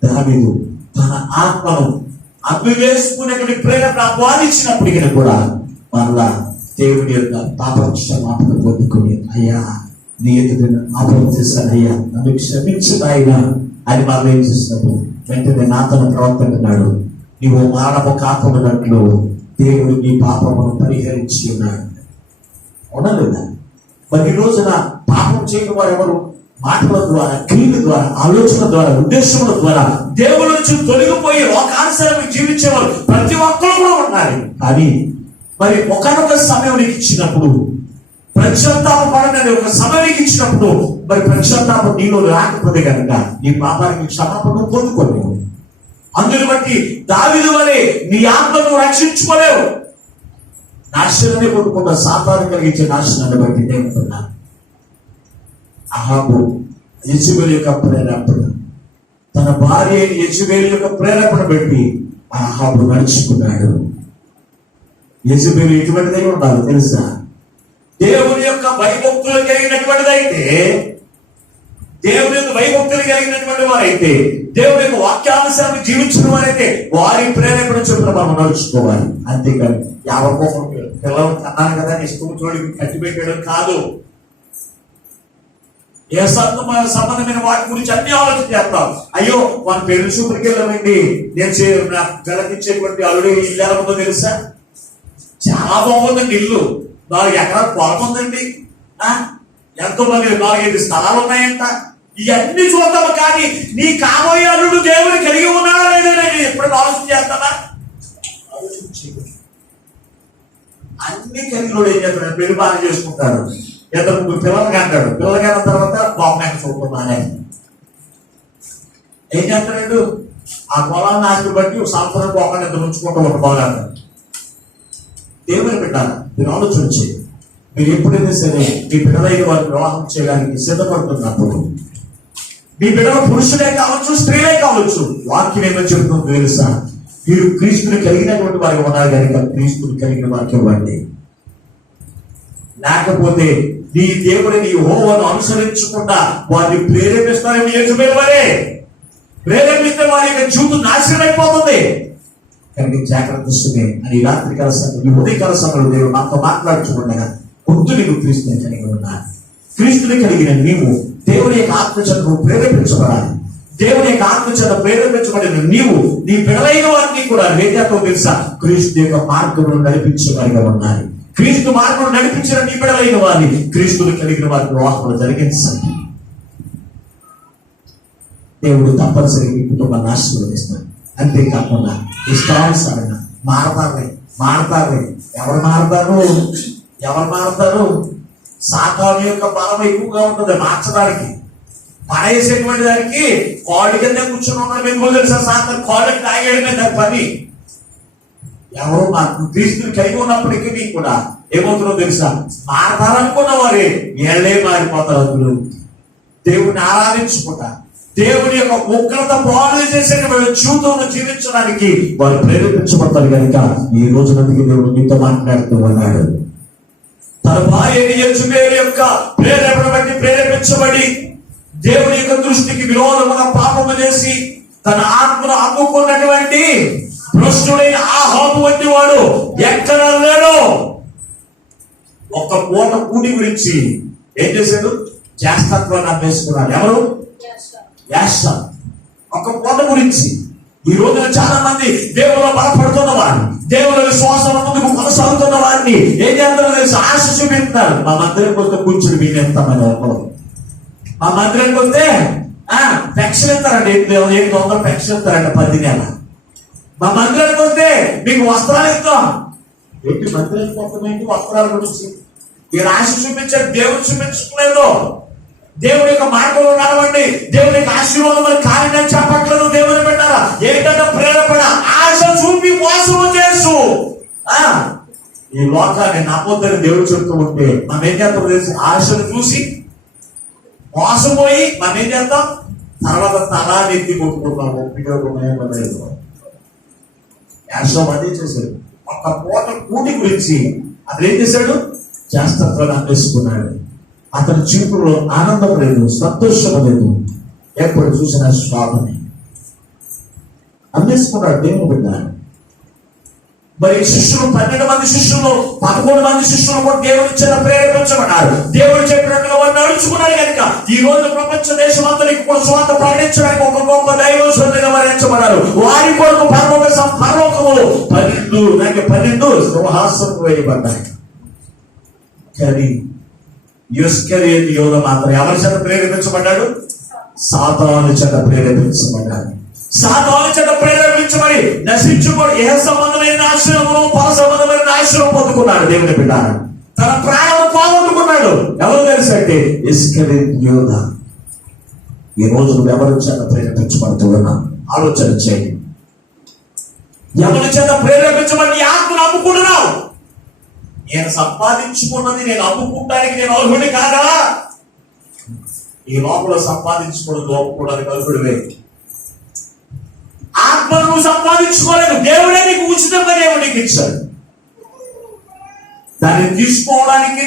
దావీదు తన ఆత్మను అమ్మివేసుకునేటువంటి ప్రేరణ ఆహ్వానించినప్పటికీ కూడా మరలా దేవుని యొక్క పాప క్షమాపణ పొందుకొని, అయ్యా నీ ఎదుట పాపం చేశాను అయ్యా, నన్ను క్షమించు నాయనా అని మరలా ఏం చేస్తున్నాడు, వెంటనే నాతను ప్రవర్తకున్నాడు. నీవు మానవ కాపమున్నట్లు దేవుడు నీ పాపమును పరిహరించి ఉన్నాడు. అవునా లేదా? మరి ఈ రోజున పాపం చేయని వారు ఎవరు? మాటల ద్వారా, క్రియల ద్వారా, ఆలోచన ద్వారా, ఉద్దేశముల ద్వారా దేవుడి నుంచి తొలగిపోయి లోకానుసారంగా జీవించేవారు ప్రతి ఒక్కరు కూడా ఉన్నారు. కానీ మరి ఒకనొక సమయం నీకు ఇచ్చినప్పుడు, ప్రశ్చాత్తాప పడనని ఒక సమయం నీకు ఇచ్చినప్పుడు, మరి ప్రశ్చాత్తాపం నీలో రాకపోతే కనుక నీ పాపానికి క్షమాపణ పొందుకోలేవు. అందుని బట్టి దావీదు వలె నీ ఆత్మను రక్షించుకోలేవు. నాశనాన్ని కొట్టుకుంటా సాతాను కలిగించే నాశనాన్ని బట్టి దేవుడున్నా అహాబు యెజబెలు యొక్క ప్రేరేపణ, తన భార్య యెజబెలు యొక్క ప్రేరేపణ పెట్టి అహాబు నడుచుకున్నాడు. యెజబెలు ఎటువంటిదై ఉండాలి తెలుసా? దేవుని యొక్క భయభక్తులు కలిగినటువంటిదైతే, దేవుని యొక్క భయభక్తులు కలిగినటువంటి వారైతే, దేవుని యొక్క వాక్యానుసారం జీవించిన వారైతే వారి ప్రేరేపణ చొప్పున మనం నడుచుకోవాలి. అంతేకాని యావకోసం పిల్లలు అన్నాను కదా ఇష్టం చోడికి కట్టి పెట్టడం కాదు. ఏ సంబంధమైన వాటి గురించి అన్ని ఆలోచన చేస్తాం. అయ్యో మన పెళ్లి చూపులకి వెళ్ళమండి, నేను గలకించేటువంటి అల్లుడు ఇల్లు ఎలా ఉందో తెలుసా? చాలా బాగుందండి ఇల్లు, 4 ఎకరాల పొలం ఉందండి, ఎంతో మంది 4-5 స్థలాలు ఉన్నాయంట. ఇవన్నీ చూద్దాము. కానీ నీ కాబోయే అల్లుడు దేవుని కలిగి ఉన్నాడా లేదా ఎప్పుడైనా ఆలోచన చేస్తానా? అన్ని కలిగినోడు ఏం చేస్తాడు? పెళ్లి బాగా చేసుకుంటాడు, 2 పిల్లలకి అంటాడు. పిల్లలకి అన్న తర్వాత బాగున్నాయి చూస్తున్నానే ఏం చేస్తాడు? ఆ పొలాన్ని ఆస్తి బట్టి సంవత్సరం పోకుండా 2 ఉంచుకుంటూ ఒక పొలాన్ని. దేవుని పెట్టాలి. మీరు ఆలోచించి మీరు ఎప్పుడైతే సరే మీ బిడ్డలైన వారికి వివాహం చేయడానికి సిద్ధపడుతున్నప్పుడు, మీ బిడ్డల పురుషులే కావచ్చు, స్త్రీలే కావచ్చు, వాక్యం ఏమని చెబుతుందో తెలుసా? మీరు క్రీస్తుని కలిగినటువంటి వారికి ఉన్నారు కనుక క్రీస్తుని కలిగిన వారికి ఇవ్వండి. లేకపోతే నీ దేవుడిని యెహోవాను అనుసరించకుండా వారిని ప్రేరేపిస్తారని యెజబెలు వలె ప్రేరేపిస్తే వారి యొక్క జీవితం నాశనం అయిపోతుంది. కానీ జాగ్రత్త సుమే అని రాత్రికాల సమయంలో, ఈ ఉదయకాల సమయంలో దేవుడు నాతో మాట్లాడుతుండగా ముందు నీకు క్రీస్తుని కలిగి ఉన్నారు. క్రీస్తుని కలిగిన నీవు దేవుని యొక్క ఆత్మచేత ప్రేరేపించబడాలి. దేవుని యొక్క ఆత్మచేత ప్రేరేపించబడిన నీవు నీ బిడ్డలైన వారిని కూడా రేఖతో తెలుసా క్రీస్తు యొక్క మార్గంలో నడిపించే వారిగా ఉండాలి. క్రీస్తు మార్గంలో నడిపించిన నీ బిడ్డలైన వారిని క్రీస్తుని కలిగిన వారికి వివాహంలో జరిగించండి. దేవుడు తప్పనిసరిగా మీ కుటుంబాన్ని ఆశీర్వదిస్తాడు. అంతేకాకుండా ఇష్టానుసారంగా మారతారు. ఎవరు మారతారు? సాతాను యొక్క బలం ఎక్కువగా ఉంటుంది మార్చడానికి. పడేసేటువంటి దానికి కాళ్ళు కింద కూర్చొని ఉన్నాడు. ఎందుకో తెలుసా? సాతాను కాళ్ళకి తాగేయడమే దాని పని. ఎవరు క్రీస్తుని కలిగి ఉన్నప్పటికీ కూడా ఏమవుతుందో తెలుసా? మారతారనుకున్న వారే ఏళ్లే మారిపోతారు. దేవుడిని ఆరాధించుకుంటా దేవుని యొక్క ఉగ్రత పాలు చేసే జీవితంలో జీవించడానికి వారు ప్రేరేపించబడతారు కనుక ఈ రోజునందుకు దేవుడు మీతో మాట్లాడుతూ ఉన్నాడు. తన భార్య యెజబెలు యొక్క ప్రేరేపణ బట్టి ప్రేరేపించబడి దేవుని యొక్క దృష్టికి విరోధముగా పాపము చేసి తన ఆత్మను అమ్ముకున్నటువంటి భ్రష్టుడైన అహాబు వంటి వాడు ఎక్కడ లేడు. ఒక పూట కూడి గురించి ఏం చేశాడు? జ్యేష్ఠత్వాన్ని అమ్మేసుకున్నాడు. ఎవరు? యాషం. ఒక పూట గురించి. ఈ రోజున చాలా మంది దేవులో బలపడుతున్న వారిని, దేవుల విశ్వాసం ముందుకు కొనసాగుతున్న వారిని ఏం చేస్తారో తెలిసి ఆశ చూపిస్తున్నారు. మా మందిరానికి వస్తే కూర్చుని మీనేస్తామని ఒకరు. మా మందిరానికి వస్తే పెన్షన్ ఇస్తారండి, 800 పెన్షన్ ఇస్తారంట 10 నెలల. మా మందిరానికి వస్తే మీకు వస్త్రాలు ఇస్తాం. ఏంటి మందిరానికి మొత్తం ఏంటి వస్త్రాల గురించి? ఈ రాశి చూపించారు, దేవుడు చూపించలేదు. దేవుడి యొక్క మార్గంలో నడవండి. దేవుడి యొక్క ఆశీర్వాదం కార్యం చెప్పట్లేదు. దేవుని పెట్టారా? ఏంటంటే ప్రేరేపణ, ఆశ చూపి మోసము చేసు ఈ లోకాన్ని నమ్మొద్దని దేవుడు చెప్తూ ఉంటే మనం ఏం చేస్తాం తెలిసి ఆశను చూసి మోసపోయి మనం ఏం చేస్తాం, తర్వాత తలా నెత్తి కొట్టుకుంటాం. ఉపయోగం లేదు. యాషం అదే చేశాడు. ఒక్క పూట కూటి గురించి అతను ఏం చేశాడు, చేస్తాను అన్వేసుకున్నాడు. అతని జీవితంలో ఆనందం లేదు, సంతోషం లేదు, ఎప్పుడు చూసిన స్వామిని అన్వేసుకున్నాడు. దేవుని బిడ్డ మరి శిష్యులు 12 మంది శిష్యులు 11 మంది శిష్యులు కూడా దేవుడి చేత ప్రేరేపించబడ్డారు. దేవుడు చెప్పినట్టుగా వారు నడుచుకున్నారు కనుక ఈ రోజు ప్రపంచ దేశమంతరికి కూడా స్వార్థ ప్రకటించడానికి ఒక గొప్ప దైవోత్సవంగా వరించబడ్డారు. వారి కొరకు పరలోకములు 12 సింహాసనం వేయబడ్డాయి. కానీ ఇస్కరియోతు యోధ మాత్రం ఎవరి చేత ప్రేరేపించబడ్డాడు? సాతాను చేత ప్రేరేపించబడ్డాడు. సాతాను చేత ప్రేరేపించబడి నశించుకోడు ఏ సంబంధమైన నాశనము, పర సంబంధమైన నాశనం పొందుకున్నాడు. దేవుని బిడ్డ తన ప్రాణం పోగొట్టుకున్నాడు. ఎవరు తెలుసు అంటే ఇస్కరియోతు యోధ. ఈ రోజు నువ్వు ఎవరి చేత ప్రేరేపించబడుతున్నా ఆలోచన చేయి. ఎవరి చేత ప్రేరేపించబడి నీ ఆత్మను అమ్ముకుంటున్నావు? నేను సంపాదించుకున్నది నేను అమ్ముకుంటానికి నేను అర్హుడి కాదా? ఈ లోపల సంపాదించుకోవడం లోపుకోవడానికి అర్హుడివే. ఆత్మను నువ్వు సంపాదించుకోలేదు, దేవుడే నీకు ఉచితంగా దేవుడు నీకు ఇచ్చాడు. దాన్ని తీసుకోవడానికి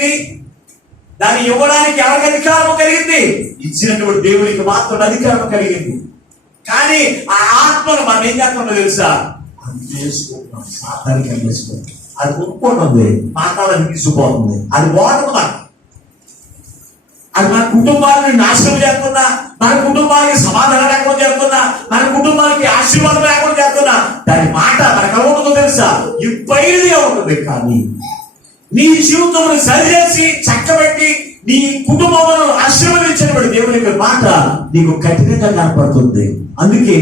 దాన్ని ఇవ్వడానికి ఎవరికి అధికారం కలిగింది? ఇచ్చినటువంటి దేవుడికి మాత్రం అధికారం కలిగింది. కానీ ఆ ఆత్మను మనం ఏం చేస్తున్నామో తెలుసా? అన్వేసుకుంటున్నాం. సాతానికి అన్వేసుకుంటాం. అది కొనుక్కుంటుంది, పాతాళానికి తీసుకుపోతుంది. అది ఓటముదా? అది మన కుటుంబాన్ని నాశనం చేస్తున్నా, మన కుటుంబానికి సమాధానం లేకుండా చేస్తున్నా, మన కుటుంబానికి ఆశీర్వాదం లేకుండా చేస్తున్నా, దాని మాట మనకు అవ్వదు తెలుసా? ఇప్పటిదే ఉంటుంది. కానీ నీ జీవితం సరిచేసి చక్కబెట్టి నీ కుటుంబమును ఆశీర్వదించినటువంటి దేవుని యొక్క మాట నీకు కఠినంగా కనపడుతుంది. అందుకే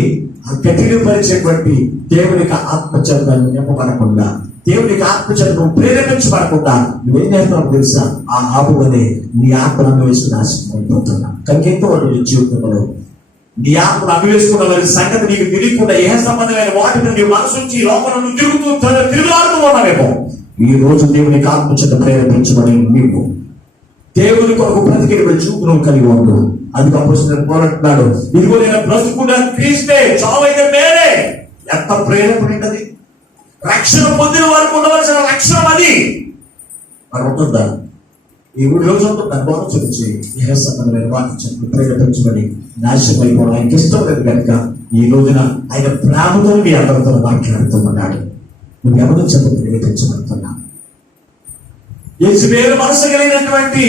ఆ కఠినపరిచేటువంటి దేవునికి ఆత్మచర్యాన్ని నింపబడకుండా, దేవునికి ఆత్మచర్యం ప్రేరేపించబడకుండా నువ్వేం చేస్తున్నావు తెలుసా? ఆ ఆపువనే నీ ఆత్మను అన్వేషణ నాశనం అయిపోతున్నా. కనుక నీ జీవితంలో నీ ఆత్మను అన్వేషిస్తున్న వారి సంగతి నీకు తెలియకుండా ఏ సంబంధమైన వాటిని నీ మనసు నుంచి లోపల నువ్వు తిరుగులాడుతూ ఉన్నావేమో. ఈ రోజు దేవునికి ఆత్మచర్య ప్రేరేపించబడి నీవు దేవుని కొరకు బ్రతికి చూపు నువ్వు కలిగి ఉండు. అందుకు అపోస్తలుడు పోరాడుతున్నాడు, ఇదిగో నేను బ్రతుకున్న క్రీస్తే, చావైతే మేలే. ఎంత ప్రేరేపడినది! రక్షణ పొందిన వారికి ఉండవలసిన లక్షణం అది మరి ఉంటుందా? ఈ రోజు ఉంటుందా? గౌరవం చూపించి ఏ సంబంధమైన వాటిని ప్రేరేపించబడి నాశనం అయిపోవడం ఆయనకి ఇష్టం లేదు కనుక ఈ రోజున ఆయన ప్రేమతో మీ అందరితో మాట్లాడుతున్నాడు. నువ్వు ఎవరి చేత ప్రేరేపించబడుతున్నా? యెజబెలు మనసు కలిగినటువంటి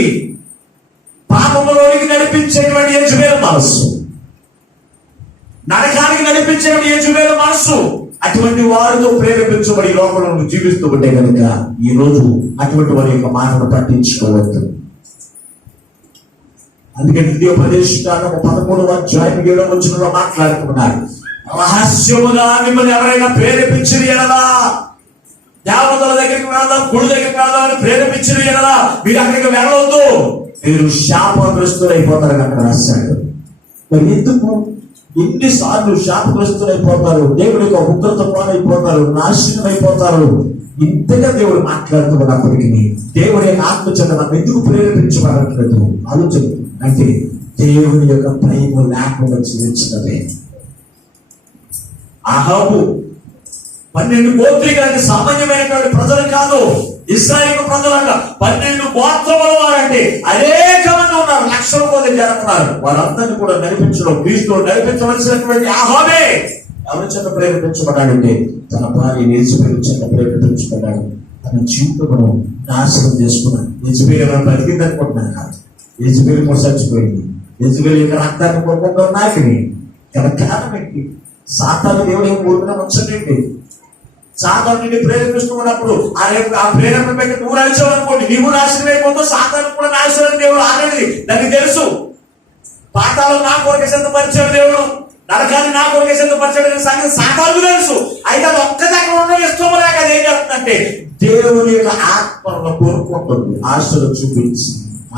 పాపంలోనికి నడిపించేటువంటి యెజబెలు మనస్సు, నరకానికి నడిపించేటువంటి యెజబెలు మనస్సు, అటువంటి వారితో ప్రేరేపించబడి లోపల నువ్వు జీవిస్తూ ఉంటే కనుక ఈ రోజు అటువంటి వారి యొక్క మాటను పట్టించుకోవద్దు. అందుకని ద్వితీయోపదేశకాండము 13వ అధ్యాయం 7వ వచనంలో మాట్లాడుతున్నారు, రహస్యముగా మిమ్మల్ని ఎవరైనా ప్రేరేపించిరి ఎడలా, దేవతల దగ్గరికి వెళదాం, గుడి దగ్గరికి వెళదాం అని ప్రేరేపించిరి ఎడలా మీరు అక్కడికి వెళ్ళవద్దు, మీరు శాపగ్రస్తులైపోతారు అక్కడ రాశాడు. మరి ఎందుకు ఎన్నిసార్లు శాపగ్రస్తులైపోతారు, దేవుడి యొక్క ఉగ్రత పాలైపోతారు, నాశనం అయిపోతారు? ఇంతగా దేవుడు మాట్లాడుతున్నప్పటికీ దేవుడి యొక్క ఆత్మచేత మనం ఎందుకు ప్రేరేపించబడట్లేదు? ఆలోచన అంటే దేవుని యొక్క ప్రేమ లేకుండా జీవించడమే. అహాబు 12 గోత్రికులంటే సామాన్యమైనటువంటి ప్రజలు కాదు, ఇశ్రాయేలు ప్రజలంట 12 గోత్రముల వారంటే అనేక మంది ఉన్నారు, లక్షల కొద్ది జనం ఉన్నారు. వారందరినీ కూడా నడిపించడం, క్రీస్తులో నడిపించవలసినటువంటి అహాబే ఎవరి చేత ప్రేరేపించబడ్డాడంటే తన భార్య యెజబెలు చేత ప్రేరేపించబడ్డాడు. తన జీవితమును నాశనం చేసుకున్నాడు. యెజబెలు బ్రతికింది అనుకుంటున్నాను కాదు, యెజబెలు కూడా చచ్చిపోయింది. యెజబెలు యొక్క రక్తాన్ని కోపంగా నాకిని కారణం ఏంటి? సాతాను దేవుడు ఏం ఊరుకున్నా ఉంచండి. సాతాను నిన్ను ప్రేరేపిస్తున్నప్పుడు ఆ ప్రేరేపణ పెట్టి నువ్వు నడిచావనుకోండి, నీవు నాశనం అయిపోతావు, సాతాను కూడా నాశనం దేవుడు ఆల్రెడీ దానికి తెలుసు. పాతాళం నా కొరకే సిద్ధపరిచాడు దేవుడు, నరకాన్ని నా కొరకే సిద్ధపరిచాడు సంగతి సాతాను తెలుసు. అయితే అది ఒక్క దగ్గర ఉండడం ఇష్టం లేక అది ఏం చేస్తుందంటే దేవుని యొక్క ఆత్మను కోరుకుంటుంది. ఆశలు చూపించి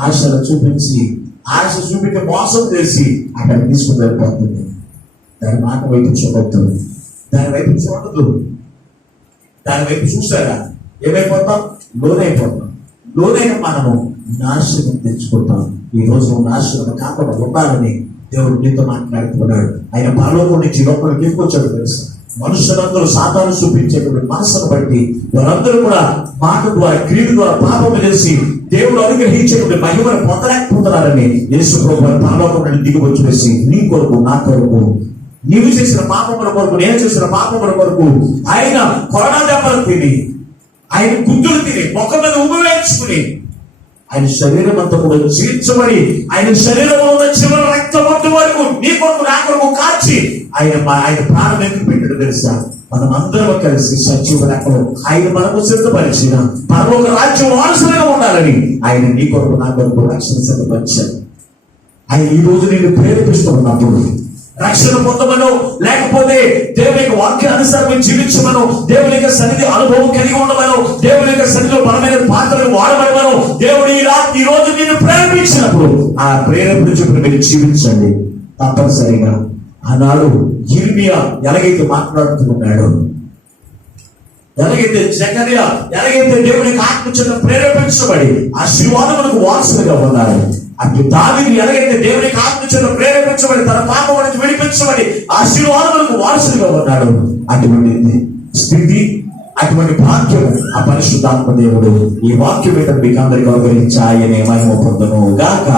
ఆశ చూపించి మోసం చేసి అక్కడ తీసుకుని వెళ్ళిపోతుంది. దాని మాట వైపు చూడవద్దు, దాని వైపు చూడదు. దాని వైపు చూసారా ఏమైపోతాం? లోనైన మనము నాశనం తెచ్చుకుంటాం. ఈ రోజు నాశనం కాకుండా ఉండాలని దేవుడు నీతో మాట్లాడుతున్నాడు. ఆయన పరలోకం నుంచి లోపలికి తీసుకొచ్చాడు తెలుసు. మనుషులందరూ సాతాను చూపించేటువంటి మనసును బట్టి వారందరూ కూడా మాట ద్వారా క్రియల ద్వారా పాపం చేసి దేవుడు అనుగ్రహించేటువంటి మహిమను పొందలేకపోతున్నారని యేసు ప్రభువు పరలోకం నుండి దిగివచ్చి వేసి నీ కొరకు నా కొరకు నీవు చేసిన పాపముల కొరకు నేను చేసిన పాపముల కొరకు ఆయన కొరడా దెబ్బలు తిని ఆయన గుంజులు తిని మొక్క మీద ఉమ్మి వేయించుకుని ఆయన శరీరం అంతా కూడా చీల్చబడి ఆయన శరీరంలో ఉన్న చివరి రక్తం వరకు నీ కొరకు నా కొరకు కాచి ఆయన ప్రాణం ఎందుకు పెట్టాడు తెలుసా? మనం అందరం కలిసి సజీవ లెక్కలో ఆయన మనకు సిద్ధపరిచిన పరలోక రాజ్యం వారసులుగా ఉండాలని ఆయన నీ కొరకు నా కొరకు రక్షణ సిద్ధపరిచాడు. ఆయన ఈ రోజు నేను ప్రేరేపిస్తూ ఉన్నప్పుడు రక్షణ పొందమను, లేకపోతే దేవుని యొక్క వాక్యానుసారం జీవించమను, దేవుని యొక్క సన్నిధి అనుభవం కలిగి ఉండమను, దేవుని యొక్క సన్నిధిలో బలమైన పాత్రలు వాడమను దేవుడు ఈ రోజు నేను ప్రేరేపించినప్పుడు ఆ ప్రేరేపణ చొప్పున మీరు జీవించండి. తప్పనిసరిగా ఆనాడు యిర్మీయా ఎలాగైతే మాట్లాడుతున్నాడు, ఎలాగైతే జకర్యా ఎలాగైతే దేవుని యొక్క ఆత్మ చేత ప్రేరేపించబడి ఆశీర్వాదములకు వారసులుగా ఉన్నారు, అటు దావీదు ఎలాగైతే దేవుని ఆత్మ చేత ప్రేరేపించబడి తన పాపం నుంచి విడిపించబడి ఆశీర్వాదములకు వారసులుగా ఉన్నాడు, అటువంటి స్థితి అటువంటి భాగ్యం ఆ పరిశుద్ధాత్మ దేవుడు ఈ వాక్యం మీద మీకు అందరికీ అనుగ్రహించాయనే మహిమ పొందును గాక.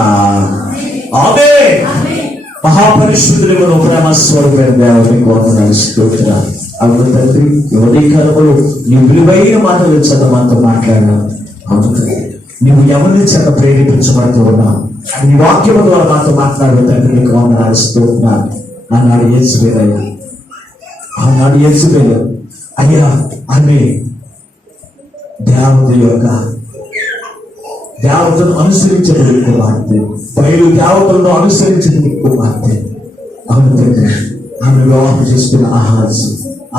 ఆమేన్. మహాపరిశుద్ధుడు ప్రేమ స్వరూపమైన దేవునికి వందనాలు స్తోత్రాలు. అవును తండ్రి, ఈ ఉదయకాలంలో నీ విలువైన మాటలు చేత మనతో మాట్లాడినా. అవును తండ్రి, నువ్వు ఎవరిని చేత ప్రేరేపించబడుతూ ఉన్నావు, నీ వాక్యం ద్వారా మాతో మాట్లాడే తండ్రి నీకు వందనాలు స్తోత్రాలు. ఆనాడు యేసువేదయ్యా, ఆనాడు యేసువేద అయ్యా అనే దేవతను అనుసరించే కుమార్తె, బయలు దేవతలను అనుసరించిన కుమార్తె. అవును తండ్రి, ఆమె వివాహం చేసుకున్న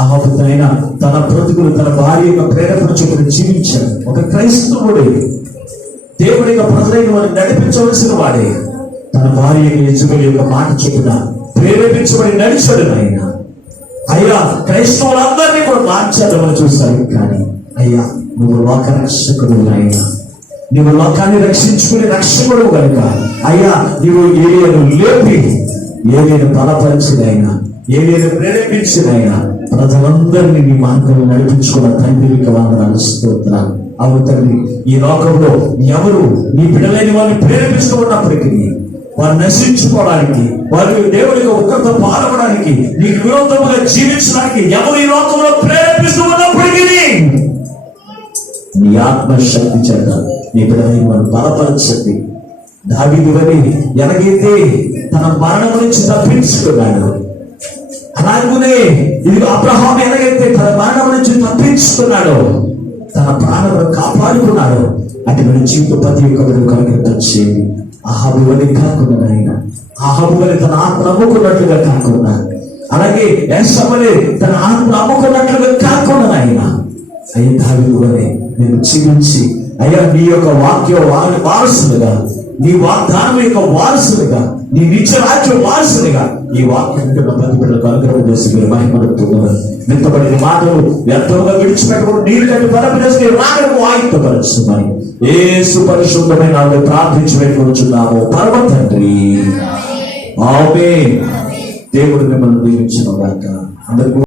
ఆహాబుతైనా తన బ్రతుకులు తన భార్య యొక్క ప్రేరణ చొప్పున జీవించాడు. ఒక క్రైస్తవుడే, దేవుడి యొక్క ప్రజలైన వారిని నడిపించవలసిన వాడే తన భార్య యెజబెలు యొక్క మాట చొప్పున ప్రేరేపించబడి నడిచాడు. ఆయన అయ్యా క్రైస్తవులందరినీ కూడా మార్చాలని చూశారు. కానీ అయ్యా నువ్వు లోక రక్షకుడు, అయినా నువ్వు లోకాన్ని రక్షించుకునే రక్షకుడు కనుక అయ్యా నువ్వు ఏలియాను లేపి ఏలియాను బలపరిచినైనా ఏలియాను ప్రేరేపించినైనా ప్రజలందరినీ నీ మార్గంలో నడిపించుకున్న తండ్రికి వందనాలు స్తోత్రాలు. అవును తండ్రి, ఈ లోకంలో ఎవరు నీ బిడ్డలైన వారిని ప్రేరేపిస్తూ ఉన్నప్పటికీ వారు నశించుకోవడానికి, వారు దేవుడికి ఒక్కరితో పాల్గొనడానికి, నీకు విరోధముగా జీవించడానికి ఎవరు ఈ లోకంలో ప్రేరేపిస్తూ ఉన్నప్పటికీ నీ ఆత్మశక్తి చేత నీ బిడ్డలైన వారు బలపరచండి. దావీదు అని ఎలాగైతే తన మరణం నుంచి తప్పించుకున్నాడు, అలాగే ఇది అబ్రహాం ఎలాగైతే తన మరణం నుంచి తప్పించుకున్నాడో తన ప్రాణాలను కాపాడుకున్నాడు. అటువంటి జీవిత ప్రతి ఒక్కరు కలిగించేది అహాబు వలె కాకుండా ఆయన అహాబు వలె తన ఆత్మ నమ్ముకున్నట్లుగా కాకుండా, అలాగే యేసవలే తన ఆత్మ నమ్ముకున్నట్లుగా కాకుండా ఆయన అయ్యా దావీదు వలె నేను జీవించి అయ్యా నీ యొక్క వాక్య వారసులుగా, నీ వాగ్దానం యొక్క వారసులుగా, నీ నిత్య రాజ్య వారసులుగా ఈ వాక్యం ప్రతి బిడ్డలకు అనుగ్రహం చేసి మీరు మహిమడుతున్నారు. నింతబడిన మాటలు వ్యర్థంగా విడిచిపెట్టకుండా నీరు కంటే పరపు చేసి రాగలకు ఆయుక్తపరుస్తున్నాయి. యేసు పరిశుద్ధమైన ప్రార్థించి పెట్టుకుంటున్నాము పరమ తండ్రి. ఆమేన్. దేవుడు మిమ్మల్ని దీవించును గాక. అందరికీ